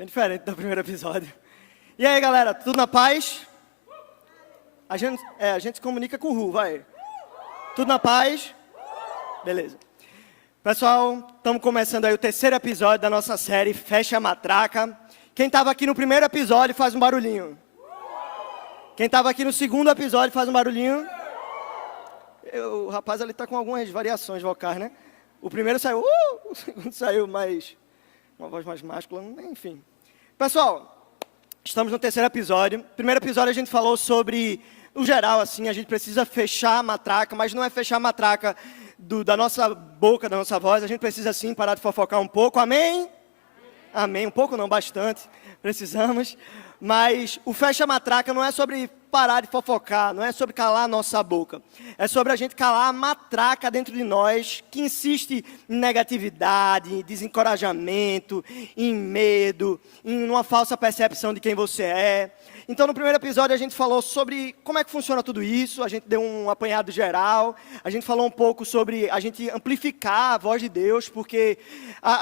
Bem diferente do primeiro episódio. E aí, galera, tudo na paz? A gente se comunica com o Ru, vai. Tudo na paz? Beleza. Pessoal, estamos começando aí o terceiro episódio da nossa série Fecha a Matraca. Quem estava aqui no primeiro episódio faz um barulhinho. Quem estava aqui no segundo episódio faz um barulhinho. O rapaz ali está com algumas variações vocais, né? O primeiro saiu, o segundo saiu mais, uma voz mais máscula, enfim. Pessoal, estamos no terceiro episódio. Primeiro episódio a gente falou sobre, no geral, assim, a gente precisa fechar a matraca, mas não é fechar a matraca da nossa boca, da nossa voz. A gente precisa, sim, parar de fofocar um pouco. Amém? Amém. Um pouco não, bastante. Precisamos. Mas o fecha a matraca não é sobre parar de fofocar, não é sobre calar a nossa boca. É sobre a gente calar a matraca dentro de nós, que insiste em negatividade, em desencorajamento, em medo, em uma falsa percepção de quem você é. Então, no primeiro episódio, a gente falou sobre como é que funciona tudo isso, a gente deu um apanhado geral, a gente falou um pouco sobre a gente amplificar a voz de Deus, porque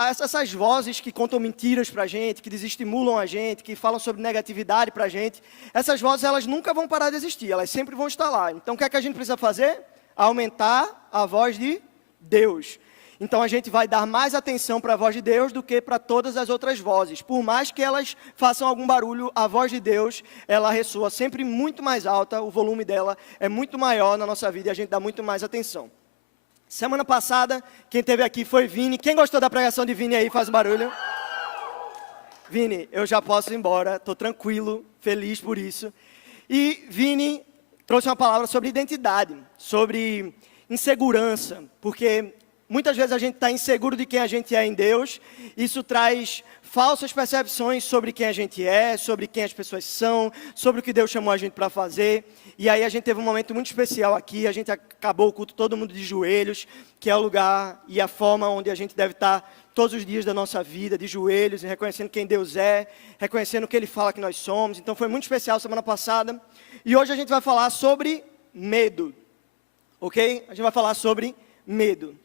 essas vozes que contam mentiras para a gente, que desestimulam a gente, que falam sobre negatividade para a gente, essas vozes, elas nunca vão parar de existir, elas sempre vão estar lá. Então, o que é que a gente precisa fazer? Aumentar a voz de Deus. Então, a gente vai dar mais atenção para a voz de Deus do que para todas as outras vozes. Por mais que elas façam algum barulho, a voz de Deus, ela ressoa sempre muito mais alta, o volume dela é muito maior na nossa vida e a gente dá muito mais atenção. Semana passada, quem esteve aqui foi Vini. Quem gostou da pregação de Vini aí, faz barulho. Vini, eu já posso ir embora, estou tranquilo, feliz por isso. E Vini trouxe uma palavra sobre identidade, sobre insegurança, porque muitas vezes a gente está inseguro de quem a gente é em Deus. Isso traz falsas percepções sobre quem a gente é, sobre quem as pessoas são, sobre o que Deus chamou a gente para fazer. E aí a gente teve um momento muito especial aqui, a gente acabou o culto todo mundo de joelhos, que é o lugar e a forma onde a gente deve estar todos os dias da nossa vida, de joelhos, e reconhecendo quem Deus é, reconhecendo o que Ele fala que nós somos. Então foi muito especial semana passada. E hoje a gente vai falar sobre medo, ok? A gente vai falar sobre medo.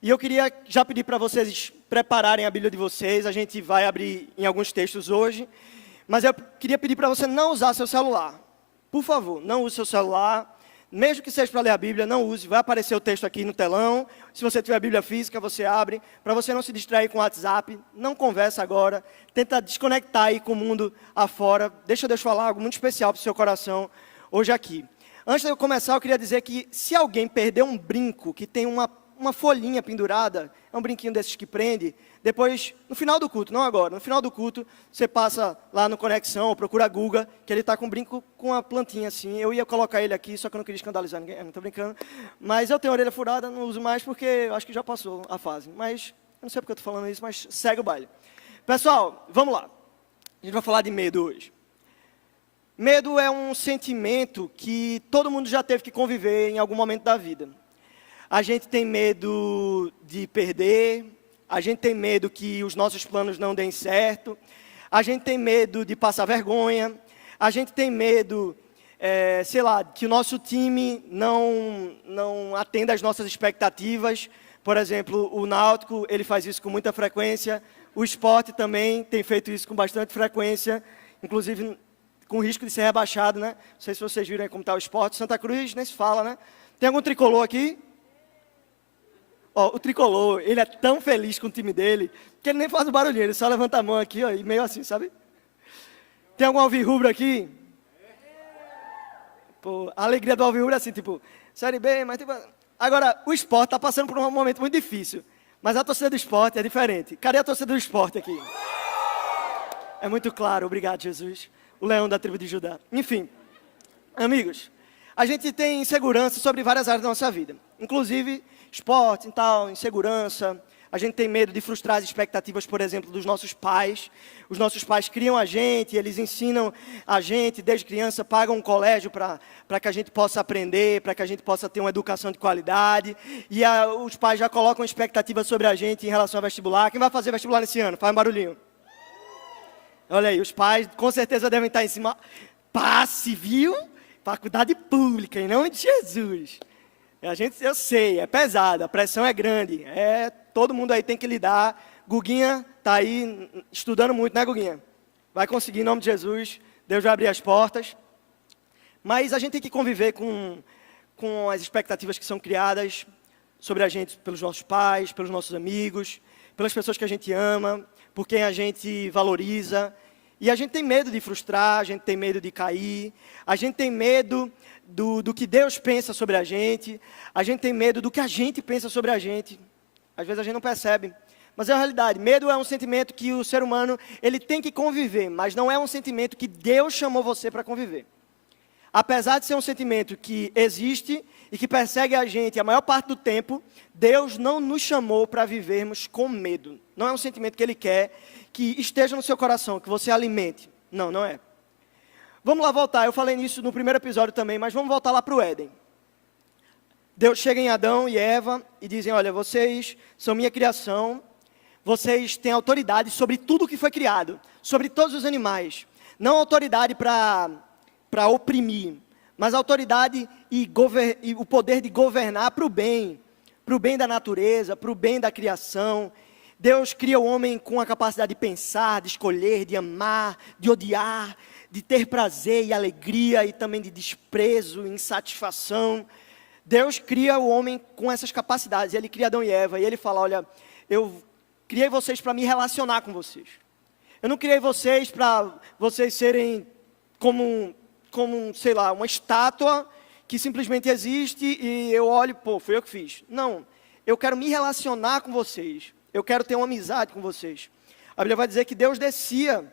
E eu queria já pedir para vocês prepararem a Bíblia de vocês. A gente vai abrir em alguns textos hoje. Mas eu queria pedir para você não usar seu celular. Por favor, não use seu celular. Mesmo que seja para ler a Bíblia, não use. Vai aparecer o texto aqui no telão. Se você tiver a Bíblia física, você abre. Para você não se distrair com o WhatsApp. Não conversa agora. Tenta desconectar aí com o mundo afora. Deixa Deus falar algo muito especial para o seu coração hoje aqui. Antes de eu começar, eu queria dizer que se alguém perder um brinco que tem uma folhinha pendurada, é um brinquinho desses que prende, depois, no final do culto, não agora, no final do culto, você passa lá no Conexão, ou procura a Guga, que ele está com um brinco com uma plantinha assim. Eu ia colocar ele aqui, só que eu não queria escandalizar ninguém, não estou brincando. Mas eu tenho a orelha furada, não uso mais porque eu acho que já passou a fase. Mas, eu não sei porque eu estou falando isso, mas segue o baile. Pessoal, vamos lá. A gente vai falar de medo hoje. Medo é um sentimento que todo mundo já teve que conviver em algum momento da vida. A gente tem medo de perder, a gente tem medo que os nossos planos não deem certo, a gente tem medo de passar vergonha, a gente tem medo, que o nosso time não atenda às nossas expectativas. Por exemplo, o Náutico, ele faz isso com muita frequência, o esporte também tem feito isso com bastante frequência, inclusive com risco de ser rebaixado, né? Não sei se vocês viram aí como está o esporte. Santa Cruz nem se fala, né? Tem algum tricolor aqui? Ó, o tricolor, ele é tão feliz com o time dele, que ele nem faz o barulhinho, ele só levanta a mão aqui, ó, e meio assim, sabe? Tem algum alvirrubro aqui? Pô, a alegria do alvirrubro é assim, tipo, Série B, mas tipo... Agora, o esporte está passando por um momento muito difícil, mas a torcida do esporte é diferente. Cadê a torcida do esporte aqui? É muito claro, obrigado, Jesus. O leão da tribo de Judá. Enfim, amigos, a gente tem insegurança sobre várias áreas da nossa vida, inclusive esporte e tal, insegurança. A gente tem medo de frustrar as expectativas, por exemplo, dos nossos pais. Os nossos pais criam a gente, eles ensinam a gente, desde criança, pagam um colégio para que a gente possa aprender, para que a gente possa ter uma educação de qualidade. E os pais já colocam expectativas sobre a gente em relação ao vestibular. Quem vai fazer vestibular nesse ano? Faz um barulhinho. Olha aí, os pais com certeza devem estar em cima. Passe, viu? Faculdade pública, em nome de Jesus. Eu sei, é pesado, a pressão é grande. Todo mundo aí tem que lidar Guguinha está aí estudando muito, né, Guguinha? Vai conseguir, em nome de Jesus. Deus vai abrir as portas. Mas a gente tem que conviver com as expectativas que são criadas sobre a gente pelos nossos pais, pelos nossos amigos, pelas pessoas que a gente ama, por quem a gente valoriza. E a gente tem medo de frustrar, a gente tem medo de cair, a gente tem medo do que Deus pensa sobre a gente tem medo do que a gente pensa sobre a gente. Às vezes a gente não percebe, mas é a realidade. Medo é um sentimento que o ser humano ele tem que conviver, mas não é um sentimento que Deus chamou você para conviver. Apesar de ser um sentimento que existe e que persegue a gente a maior parte do tempo, Deus não nos chamou para vivermos com medo. Não é um sentimento que Ele quer que esteja no seu coração, que você alimente. Não, não é. Vamos lá voltar, eu falei nisso no primeiro episódio também, mas vamos voltar lá para o Éden. Deus chega em Adão e Eva e dizem, olha, vocês são minha criação, vocês têm autoridade sobre tudo que foi criado, sobre todos os animais. Não autoridade para oprimir, mas autoridade e o poder de governar para o bem da natureza, para o bem da criação. Deus cria o homem com a capacidade de pensar, de escolher, de amar, de odiar, de ter prazer e alegria e também de desprezo, insatisfação. Deus cria o homem com essas capacidades. Ele cria Adão e Eva e ele fala, olha, eu criei vocês para me relacionar com vocês. Eu não criei vocês para vocês serem como, sei lá, uma estátua que simplesmente existe e eu olho, pô, foi eu que fiz. Não, eu quero me relacionar com vocês. Eu quero ter uma amizade com vocês. A Bíblia vai dizer que Deus descia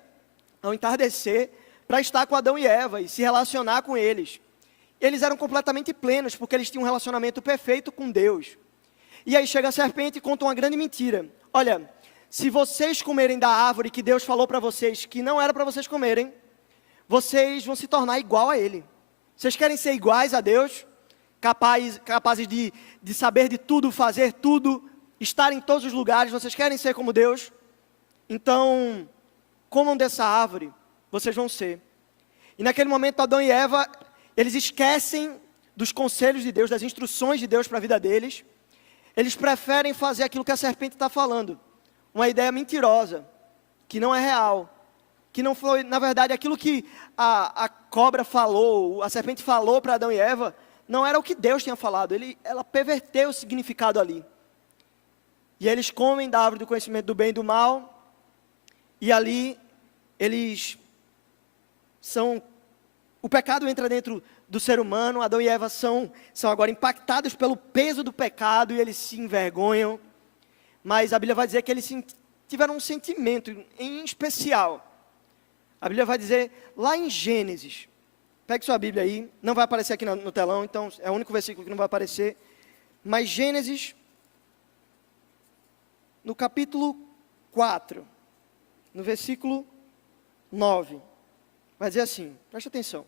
ao entardecer para estar com Adão e Eva e se relacionar com eles. Eles eram completamente plenos, porque eles tinham um relacionamento perfeito com Deus. E aí chega a serpente e conta uma grande mentira. Olha, se vocês comerem da árvore que Deus falou para vocês que não era para vocês comerem, vocês vão se tornar igual a Ele. Vocês querem ser iguais a Deus? Capazes de saber de tudo, fazer tudo, estar em todos os lugares, vocês querem ser como Deus? Então, comam dessa árvore, vocês vão ser. E naquele momento, Adão e Eva, eles esquecem dos conselhos de Deus, das instruções de Deus para a vida deles. Eles preferem fazer aquilo que a serpente está falando. Uma ideia mentirosa, que não é real. Que não foi, na verdade, aquilo que a cobra falou, a serpente falou para Adão e Eva, não era o que Deus tinha falado. Ela perverteu o significado ali. E eles comem da árvore do conhecimento do bem e do mal. E ali, o pecado entra dentro do ser humano. Adão e Eva são agora impactados pelo peso do pecado e eles se envergonham. Mas a Bíblia vai dizer que eles tiveram um sentimento em especial. A Bíblia vai dizer lá em Gênesis. Pegue sua Bíblia aí. Não vai aparecer aqui no telão, então é o único versículo que não vai aparecer. Mas Gênesis, no capítulo 4, no versículo 9, vai dizer assim, preste atenção.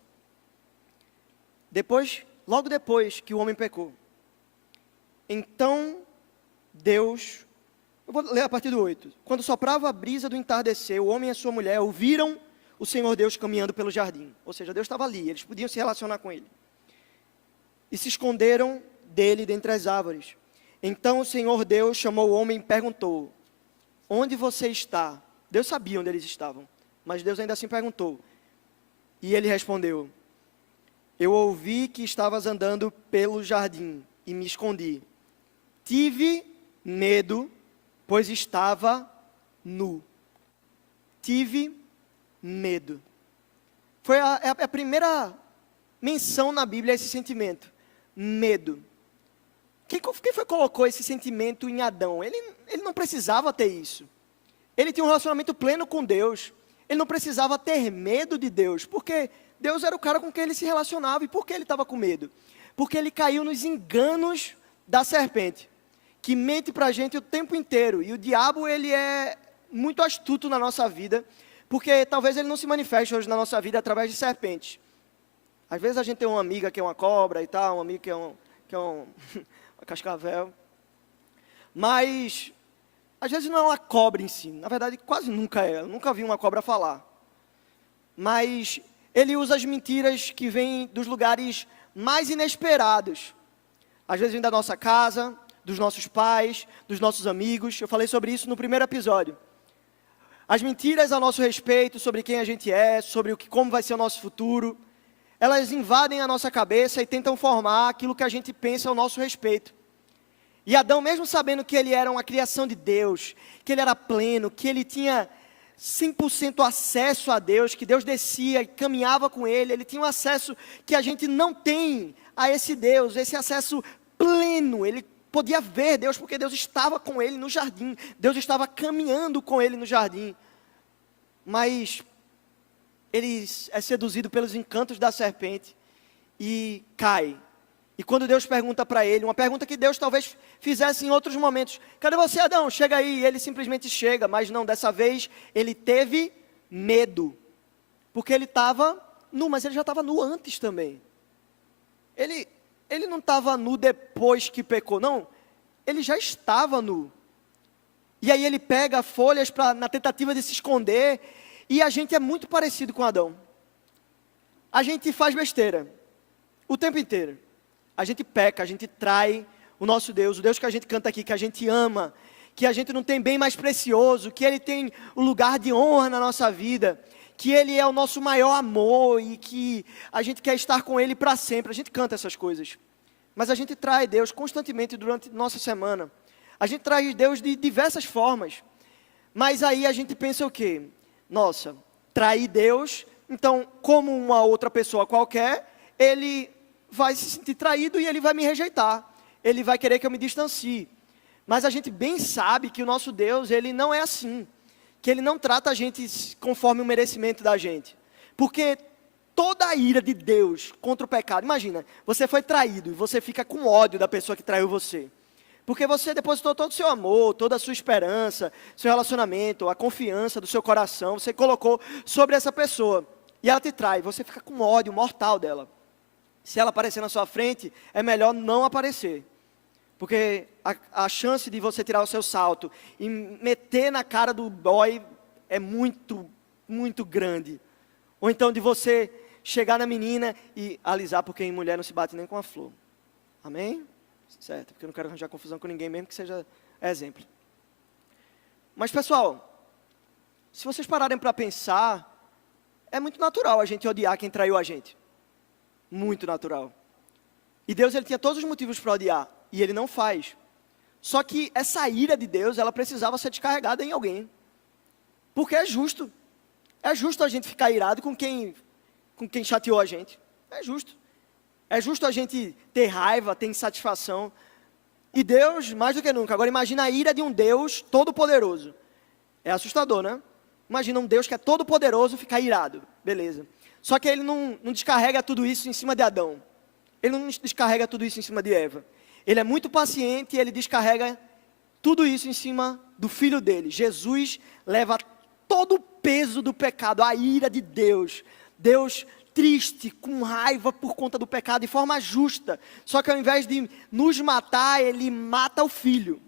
Logo depois que o homem pecou, então Deus, eu vou ler a partir do 8. Quando soprava a brisa do entardecer, o homem e a sua mulher ouviram o Senhor Deus caminhando pelo jardim. Ou seja, Deus estava ali, eles podiam se relacionar com Ele. E se esconderam dele dentre as árvores. Então o Senhor Deus chamou o homem e perguntou, onde você está? Deus sabia onde eles estavam, mas Deus ainda assim perguntou. E ele respondeu, eu ouvi que estavas andando pelo jardim e me escondi. Tive medo, pois estava nu. Tive medo. Foi a primeira menção na Bíblia a esse sentimento. Medo. Quem foi que colocou esse sentimento em Adão? Ele não precisava ter isso. Ele tinha um relacionamento pleno com Deus. Ele não precisava ter medo de Deus, porque Deus era o cara com quem ele se relacionava. E por que ele estava com medo? Porque ele caiu nos enganos da serpente, que mente para a gente o tempo inteiro. E o diabo, ele é muito astuto na nossa vida, porque talvez ele não se manifeste hoje na nossa vida através de serpentes. Às vezes a gente tem uma amiga que é uma cobra e tal, um amigo que é uma cascavel. Mas às vezes não é uma cobra em si. Na verdade, quase nunca é. Eu nunca vi uma cobra falar. Mas ele usa as mentiras que vêm dos lugares mais inesperados. Às vezes vem da nossa casa, dos nossos pais, dos nossos amigos. Eu falei sobre isso no primeiro episódio. As mentiras a nosso respeito, sobre quem a gente é, sobre como vai ser o nosso futuro, elas invadem a nossa cabeça e tentam formar aquilo que a gente pensa ao nosso respeito. E Adão, mesmo sabendo que ele era uma criação de Deus, que ele era pleno, que ele tinha 100% acesso a Deus, que Deus descia e caminhava com ele, ele tinha um acesso que a gente não tem a esse Deus, esse acesso pleno. Ele podia ver Deus porque Deus estava com ele no jardim, Deus estava caminhando com ele no jardim. Mas ele é seduzido pelos encantos da serpente e cai. E quando Deus pergunta para ele, uma pergunta que Deus talvez fizesse em outros momentos: cadê você, Adão? Chega aí. E ele simplesmente chega, mas não, dessa vez ele teve medo. Porque ele estava nu, mas ele já estava nu antes também. Ele não estava nu depois que pecou, não. Ele já estava nu. E aí ele pega folhas na tentativa de se esconder. E a gente é muito parecido com Adão. A gente faz besteira o tempo inteiro. A gente peca, a gente trai o nosso Deus, o Deus que a gente canta aqui, que a gente ama, que a gente não tem bem mais precioso, que Ele tem o lugar de honra na nossa vida, que Ele é o nosso maior amor e que a gente quer estar com Ele para sempre. A gente canta essas coisas, mas a gente trai Deus constantemente durante nossa semana. A gente trai Deus de diversas formas, mas aí a gente pensa o quê? Nossa, trair Deus, então como uma outra pessoa qualquer, Ele vai se sentir traído e ele vai me rejeitar. Ele vai querer que eu me distancie. Mas a gente bem sabe que o nosso Deus, ele não é assim. Que ele não trata a gente conforme o merecimento da gente. Porque toda a ira de Deus contra o pecado, imagina, você foi traído e você fica com ódio da pessoa que traiu você. Porque você depositou todo o seu amor, toda a sua esperança, seu relacionamento, a confiança do seu coração, você colocou sobre essa pessoa. E ela te trai, você fica com ódio mortal dela. Se ela aparecer na sua frente, é melhor não aparecer. Porque a chance de você tirar o seu salto e meter na cara do boy é muito, muito grande. Ou então de você chegar na menina e alisar, porque em mulher não se bate nem com a flor. Amém? Certo, porque eu não quero arranjar confusão com ninguém, mesmo que seja exemplo. Mas pessoal, se vocês pararem para pensar, é muito natural a gente odiar quem traiu a gente. Muito natural. E Deus, ele tinha todos os motivos para odiar, e ele não faz. Só que essa ira de Deus, ela precisava ser descarregada em alguém. Porque é justo. É justo a gente ficar irado com quem chateou a gente. É justo. É justo a gente ter raiva, ter insatisfação. E Deus, mais do que nunca. Agora imagina a ira de um Deus todo-poderoso. É assustador, né? Imagina um Deus que é todo-poderoso ficar irado. Beleza. Só que ele não descarrega tudo isso em cima de Adão. Ele não descarrega tudo isso em cima de Eva. Ele é muito paciente e ele descarrega tudo isso em cima do filho dele. Jesus leva todo o peso do pecado, a ira de Deus. Deus triste, com raiva por conta do pecado, de forma justa. Só que ao invés de nos matar, ele mata o filho.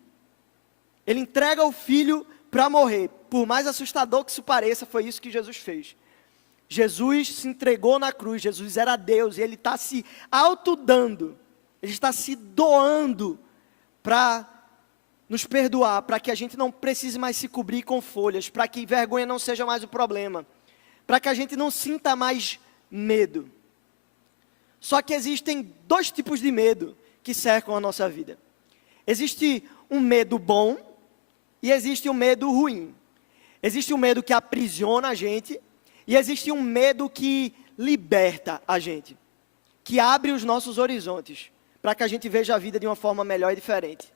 Ele entrega o filho para morrer. Por mais assustador que isso pareça, foi isso que Jesus fez. Jesus se entregou na cruz, Jesus era Deus, e Ele está se autodando, Ele está se doando para nos perdoar, para que a gente não precise mais se cobrir com folhas, para que vergonha não seja mais o problema, para que a gente não sinta mais medo. Só que existem dois tipos de medo que cercam a nossa vida. Existe um medo bom e existe um medo ruim. Existe um medo que aprisiona a gente, e existe um medo que liberta a gente, que abre os nossos horizontes, para que a gente veja a vida de uma forma melhor e diferente.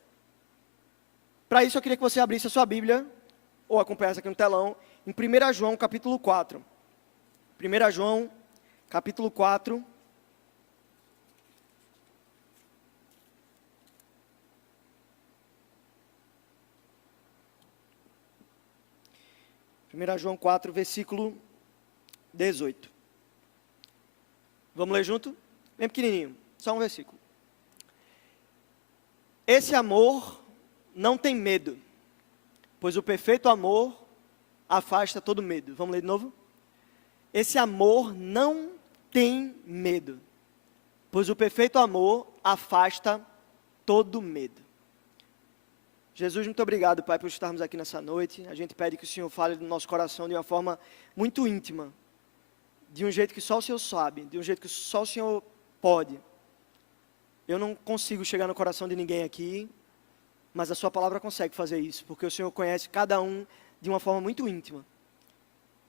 Para isso eu queria que você abrisse a sua Bíblia, ou acompanhasse aqui no telão, em 1 João capítulo 4. 1 João capítulo 4. João 4, versículo 18. Vamos ler junto? Bem pequenininho, só um versículo. Esse amor não tem medo, pois o perfeito amor afasta todo medo. Vamos ler de novo? Esse amor não tem medo, pois o perfeito amor afasta todo medo. Jesus, muito obrigado, Pai, por estarmos aqui nessa noite. A gente pede que o Senhor fale no nosso coração de uma forma muito íntima, de um jeito que só o Senhor sabe, de um jeito que só o Senhor pode. Eu não consigo chegar no coração de ninguém aqui, mas a sua palavra consegue fazer isso, porque o Senhor conhece cada um de uma forma muito íntima.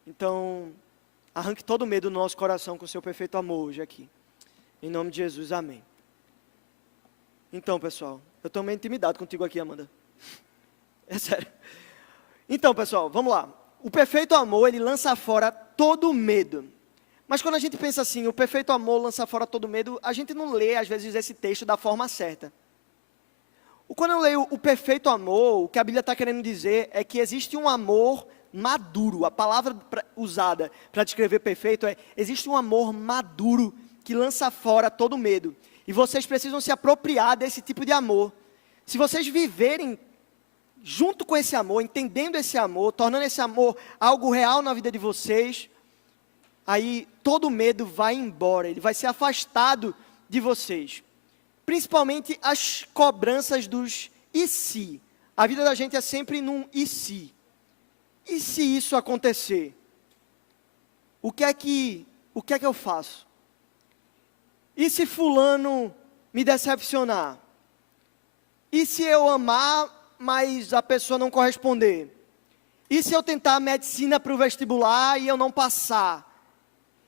Então, arranque todo o medo do nosso coração com o seu perfeito amor hoje aqui. Em nome de Jesus, amém. Então, pessoal, eu estou meio intimidado contigo aqui, Amanda. É sério. Então, pessoal, vamos lá. O perfeito amor, ele lança fora todo medo. Mas quando a gente pensa assim, o perfeito amor lança fora todo medo, a gente não lê, às vezes, esse texto da forma certa. Quando eu leio o perfeito amor, o que a Bíblia está querendo dizer é que existe um amor maduro. A palavra usada para descrever perfeito é, existe um amor maduro que lança fora todo medo. E vocês precisam se apropriar desse tipo de amor. Se vocês viverem junto com esse amor, entendendo esse amor, tornando esse amor algo real na vida de vocês, aí todo medo vai embora, ele vai ser afastado de vocês. Principalmente as cobranças dos e se. A vida da gente é sempre num e se. E se isso acontecer? O que é que eu faço? E se fulano me decepcionar? E se eu amar, mas a pessoa não corresponder? E se eu tentar medicina para o vestibular e eu não passar?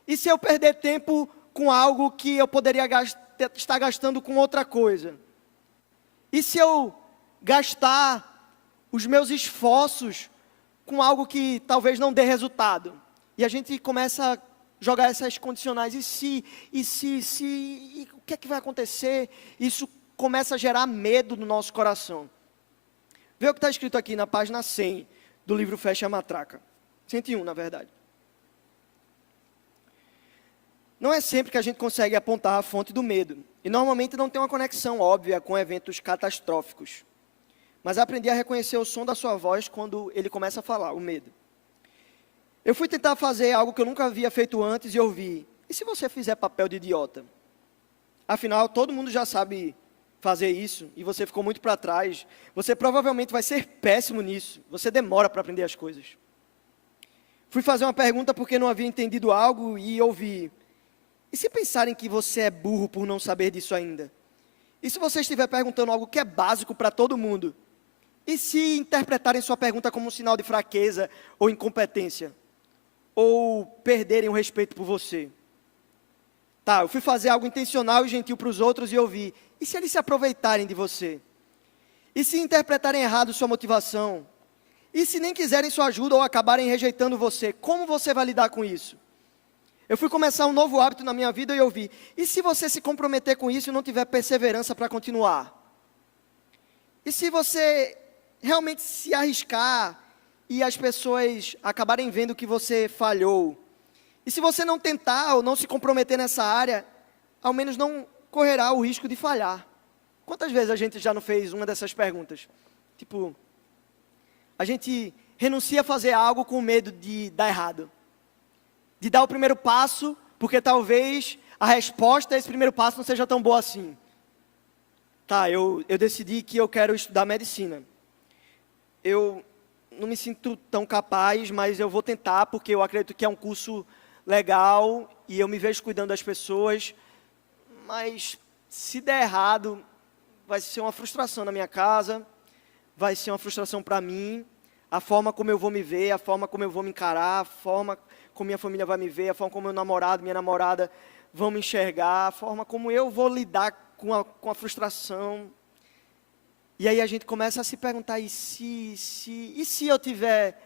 E se eu perder tempo com algo que eu poderia estar gastando com outra coisa? E se eu gastar os meus esforços com algo que talvez não dê resultado? E a gente começa a jogar essas condicionais, e o que é que vai acontecer? Isso começa a gerar medo no nosso coração. Vê o que está escrito aqui na página 100 do livro Fecha a Matraca. 101, na verdade. Não é sempre que a gente consegue apontar a fonte do medo, e normalmente não tem uma conexão óbvia com eventos catastróficos. Mas aprendi a reconhecer o som da sua voz quando ele começa a falar, o medo. Eu fui tentar fazer algo que eu nunca havia feito antes e ouvi, e se você fizer papel de idiota? Afinal, todo mundo já sabe fazer isso, e você ficou muito para trás. Você provavelmente vai ser péssimo nisso, você demora para aprender as coisas. Fui fazer uma pergunta porque não havia entendido algo e ouvi, e se pensarem que você é burro por não saber disso ainda? E se você estiver perguntando algo que é básico para todo mundo? E se interpretarem sua pergunta como um sinal de fraqueza ou incompetência? Ou perderem o respeito por você? Tá, eu fui fazer algo intencional e gentil para os outros e ouvi. E se eles se aproveitarem de você? E se interpretarem errado sua motivação? E se nem quiserem sua ajuda ou acabarem rejeitando você? Como você vai lidar com isso? Eu fui começar um novo hábito na minha vida e ouvi. E se você se comprometer com isso e não tiver perseverança para continuar? E se você realmente se arriscar e as pessoas acabarem vendo que você falhou? E se você não tentar ou não se comprometer nessa área, ao menos não correrá o risco de falhar. Quantas vezes a gente já não fez uma dessas perguntas? Tipo, a gente renuncia a fazer algo com medo de dar errado. De dar o primeiro passo, porque talvez a resposta a esse primeiro passo não seja tão boa assim. Tá, eu decidi que eu quero estudar medicina. Eu não me sinto tão capaz, mas eu vou tentar, porque eu acredito que é um curso legal e eu me vejo cuidando das pessoas, mas se der errado, vai ser uma frustração na minha casa, vai ser uma frustração para mim, a forma como eu vou me ver, a forma como eu vou me encarar, a forma como minha família vai me ver, a forma como meu namorado, minha namorada vão me enxergar, a forma como eu vou lidar com a frustração. E aí a gente começa a se perguntar, e se eu tiver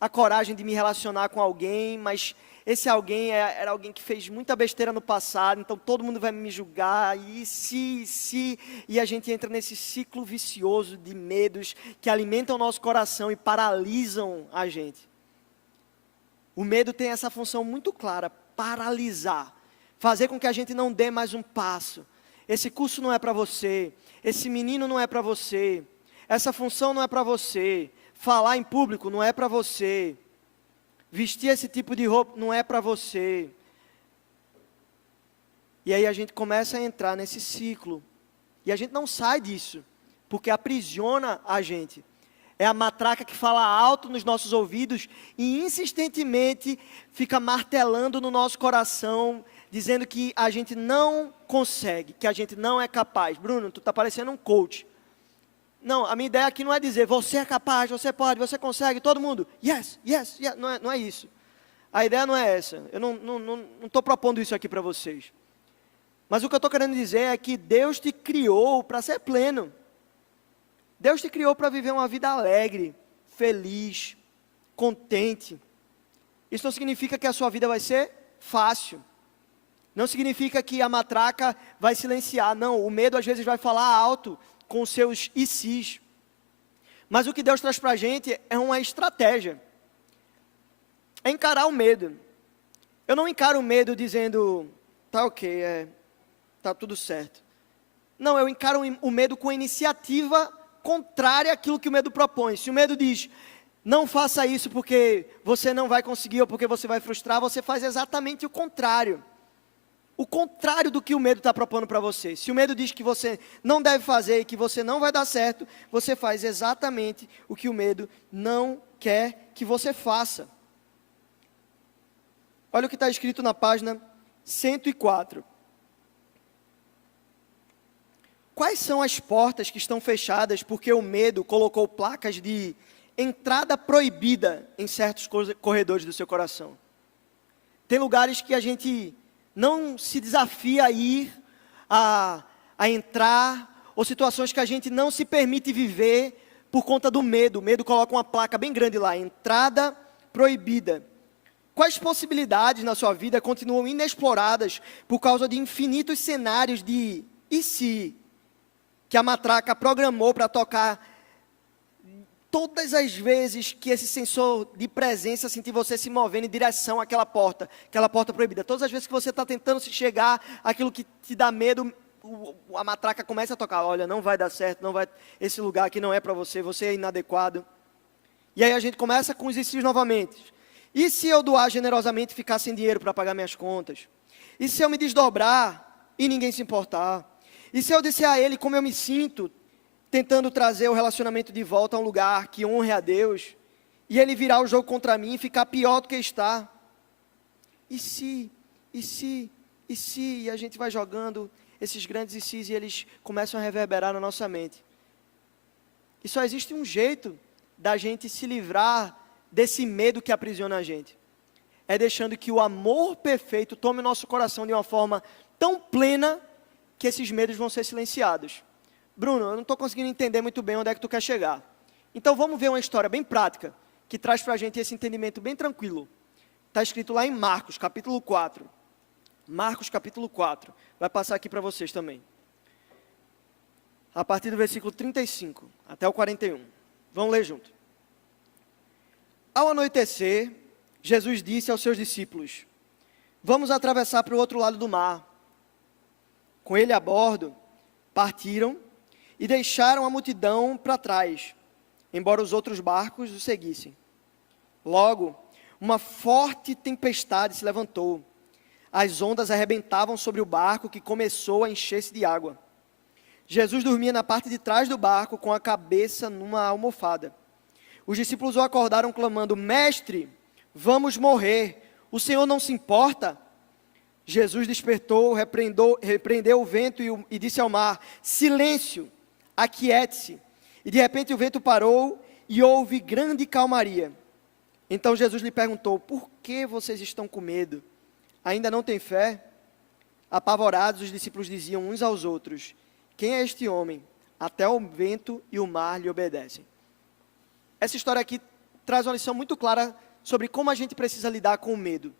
a coragem de me relacionar com alguém, mas esse alguém era alguém que fez muita besteira no passado, então todo mundo vai me julgar, e a gente entra nesse ciclo vicioso de medos que alimentam o nosso coração e paralisam a gente. O medo tem essa função muito clara, paralisar, fazer com que a gente não dê mais um passo. Esse curso não é para você, esse menino não é para você, essa função não é para você, falar em público não é para você, vestir esse tipo de roupa não é para você. E aí a gente começa a entrar nesse ciclo, e a gente não sai disso, porque aprisiona a gente. É a matraca que fala alto nos nossos ouvidos e insistentemente fica martelando no nosso coração, dizendo que a gente não consegue, que a gente não é capaz. Bruno, tu está parecendo um coach. Não, a minha ideia aqui não é dizer, você é capaz, você pode, você consegue, todo mundo, yes, yes, yes. Não é isso. A ideia não é essa. Eu não estou propondo isso aqui para vocês. Mas o que eu estou querendo dizer é que Deus te criou para ser pleno. Deus te criou para viver uma vida alegre, feliz, contente. Isso não significa que a sua vida vai ser fácil. Não significa que a matraca vai silenciar. Não, o medo às vezes vai falar alto com os seus e sis. Mas o que Deus traz para a gente é uma estratégia. É encarar o medo. Eu não encaro o medo dizendo, tá ok, tá tudo certo. Não, eu encaro o medo com iniciativa contrária àquilo que o medo propõe. Se o medo diz, não faça isso porque você não vai conseguir ou porque você vai frustrar, você faz exatamente o contrário. O contrário do que o medo está propondo para você. Se o medo diz que você não deve fazer e que você não vai dar certo, você faz exatamente o que o medo não quer que você faça. Olha o que está escrito na página 104. Quais são as portas que estão fechadas porque o medo colocou placas de entrada proibida em certos corredores do seu coração? Tem lugares que a gente não se desafia a ir, a entrar, ou situações que a gente não se permite viver por conta do medo. O medo coloca uma placa bem grande lá, entrada proibida. Quais possibilidades na sua vida continuam inexploradas por causa de infinitos cenários de e se, que a matraca programou para tocar todas as vezes que esse sensor de presença sentir você se movendo em direção àquela porta proibida. Todas as vezes que você está tentando se chegar àquilo que te dá medo, a matraca começa a tocar. Olha, não vai dar certo, não vai, esse lugar aqui não é para você, você é inadequado. E aí a gente começa com os e se novamente. E se eu doar generosamente e ficar sem dinheiro para pagar minhas contas? E se eu me desdobrar e ninguém se importar? E se eu disser a ele como eu me sinto, tentando trazer o relacionamento de volta a um lugar que honre a Deus, e ele virar o jogo contra mim e ficar pior do que está? E se, e a gente vai jogando esses grandes e se, e eles começam a reverberar na nossa mente. E só existe um jeito da gente se livrar desse medo que aprisiona a gente. É deixando que o amor perfeito tome o nosso coração de uma forma tão plena que esses medos vão ser silenciados. Bruno, eu não estou conseguindo entender muito bem onde é que tu quer chegar. Então vamos ver uma história bem prática, que traz para a gente esse entendimento bem tranquilo. Está escrito lá em Marcos, capítulo 4. Marcos, capítulo 4. Vai passar aqui para vocês também. A partir do versículo 35 até o 41. Vamos ler junto. Ao anoitecer, Jesus disse aos seus discípulos, vamos atravessar para o outro lado do mar. Com ele a bordo, partiram e deixaram a multidão para trás, embora os outros barcos o seguissem. Logo, uma forte tempestade se levantou. As ondas arrebentavam sobre o barco que começou a encher-se de água. Jesus dormia na parte de trás do barco com a cabeça numa almofada. Os discípulos o acordaram clamando, mestre, vamos morrer, o Senhor não se importa? Jesus despertou, repreendeu o vento e disse ao mar, silêncio, aquiete-se. E de repente o vento parou e houve grande calmaria. Então Jesus lhe perguntou, por que vocês estão com medo? Ainda não têm fé? Apavorados, os discípulos diziam uns aos outros, quem é este homem? Até o vento e o mar lhe obedecem. Essa história aqui traz uma lição muito clara sobre como a gente precisa lidar com o medo.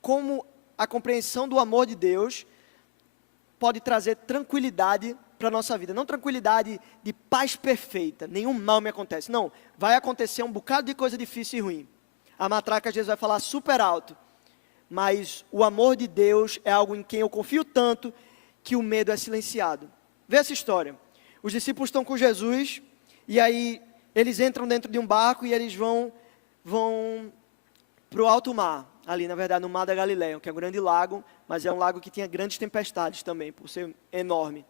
Como a compreensão do amor de Deus pode trazer tranquilidade para a nossa vida. Não tranquilidade de paz perfeita, nenhum mal me acontece. Não, vai acontecer um bocado de coisa difícil e ruim. A matraca às vezes vai falar super alto. Mas o amor de Deus é algo em quem eu confio tanto que o medo é silenciado. Vê essa história. Os discípulos estão com Jesus e aí eles entram dentro de um barco e eles vão para o alto mar. Ali, na verdade, no Mar da Galileia, que é um grande lago, mas é um lago que tinha grandes tempestades também, por ser enorme.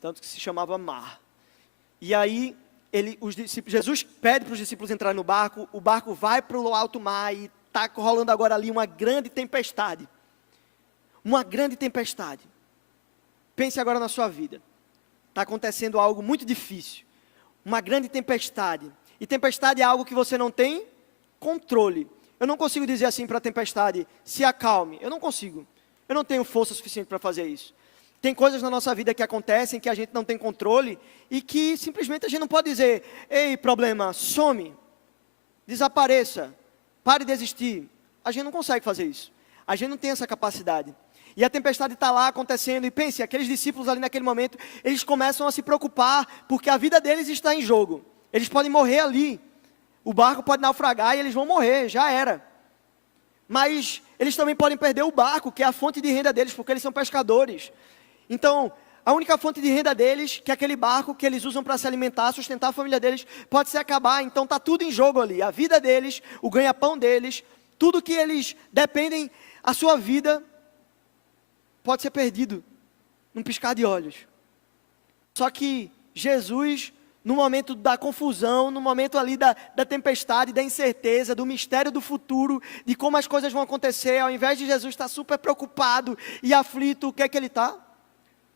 Tanto que se chamava mar. E aí, Jesus pede para os discípulos entrarem no barco, o barco vai para o alto mar e está rolando agora ali uma grande tempestade. Uma grande tempestade. Pense agora na sua vida. Está acontecendo algo muito difícil. Uma grande tempestade. E tempestade é algo que você não tem controle. Eu não consigo dizer assim para a tempestade, se acalme. Eu não consigo. Eu não tenho força suficiente para fazer isso. Tem coisas na nossa vida que acontecem que a gente não tem controle e que simplesmente a gente não pode dizer, ei, problema, some, desapareça, pare de existir. A gente não consegue fazer isso. A gente não tem essa capacidade. E a tempestade está lá acontecendo, e pense, aqueles discípulos ali naquele momento, eles começam a se preocupar, porque a vida deles está em jogo. Eles podem morrer ali. O barco pode naufragar e eles vão morrer, já era. Mas eles também podem perder o barco, que é a fonte de renda deles, porque eles são pescadores. Então, a única fonte de renda deles, que é aquele barco que eles usam para se alimentar, sustentar a família deles, pode se acabar. Então está tudo em jogo ali. A vida deles, o ganha-pão deles, tudo que eles dependem, a sua vida pode ser perdido num piscar de olhos. Só que Jesus, no momento da confusão, no momento ali da tempestade, da incerteza, do mistério do futuro, de como as coisas vão acontecer, ao invés de Jesus estar super preocupado e aflito, o que é que ele está?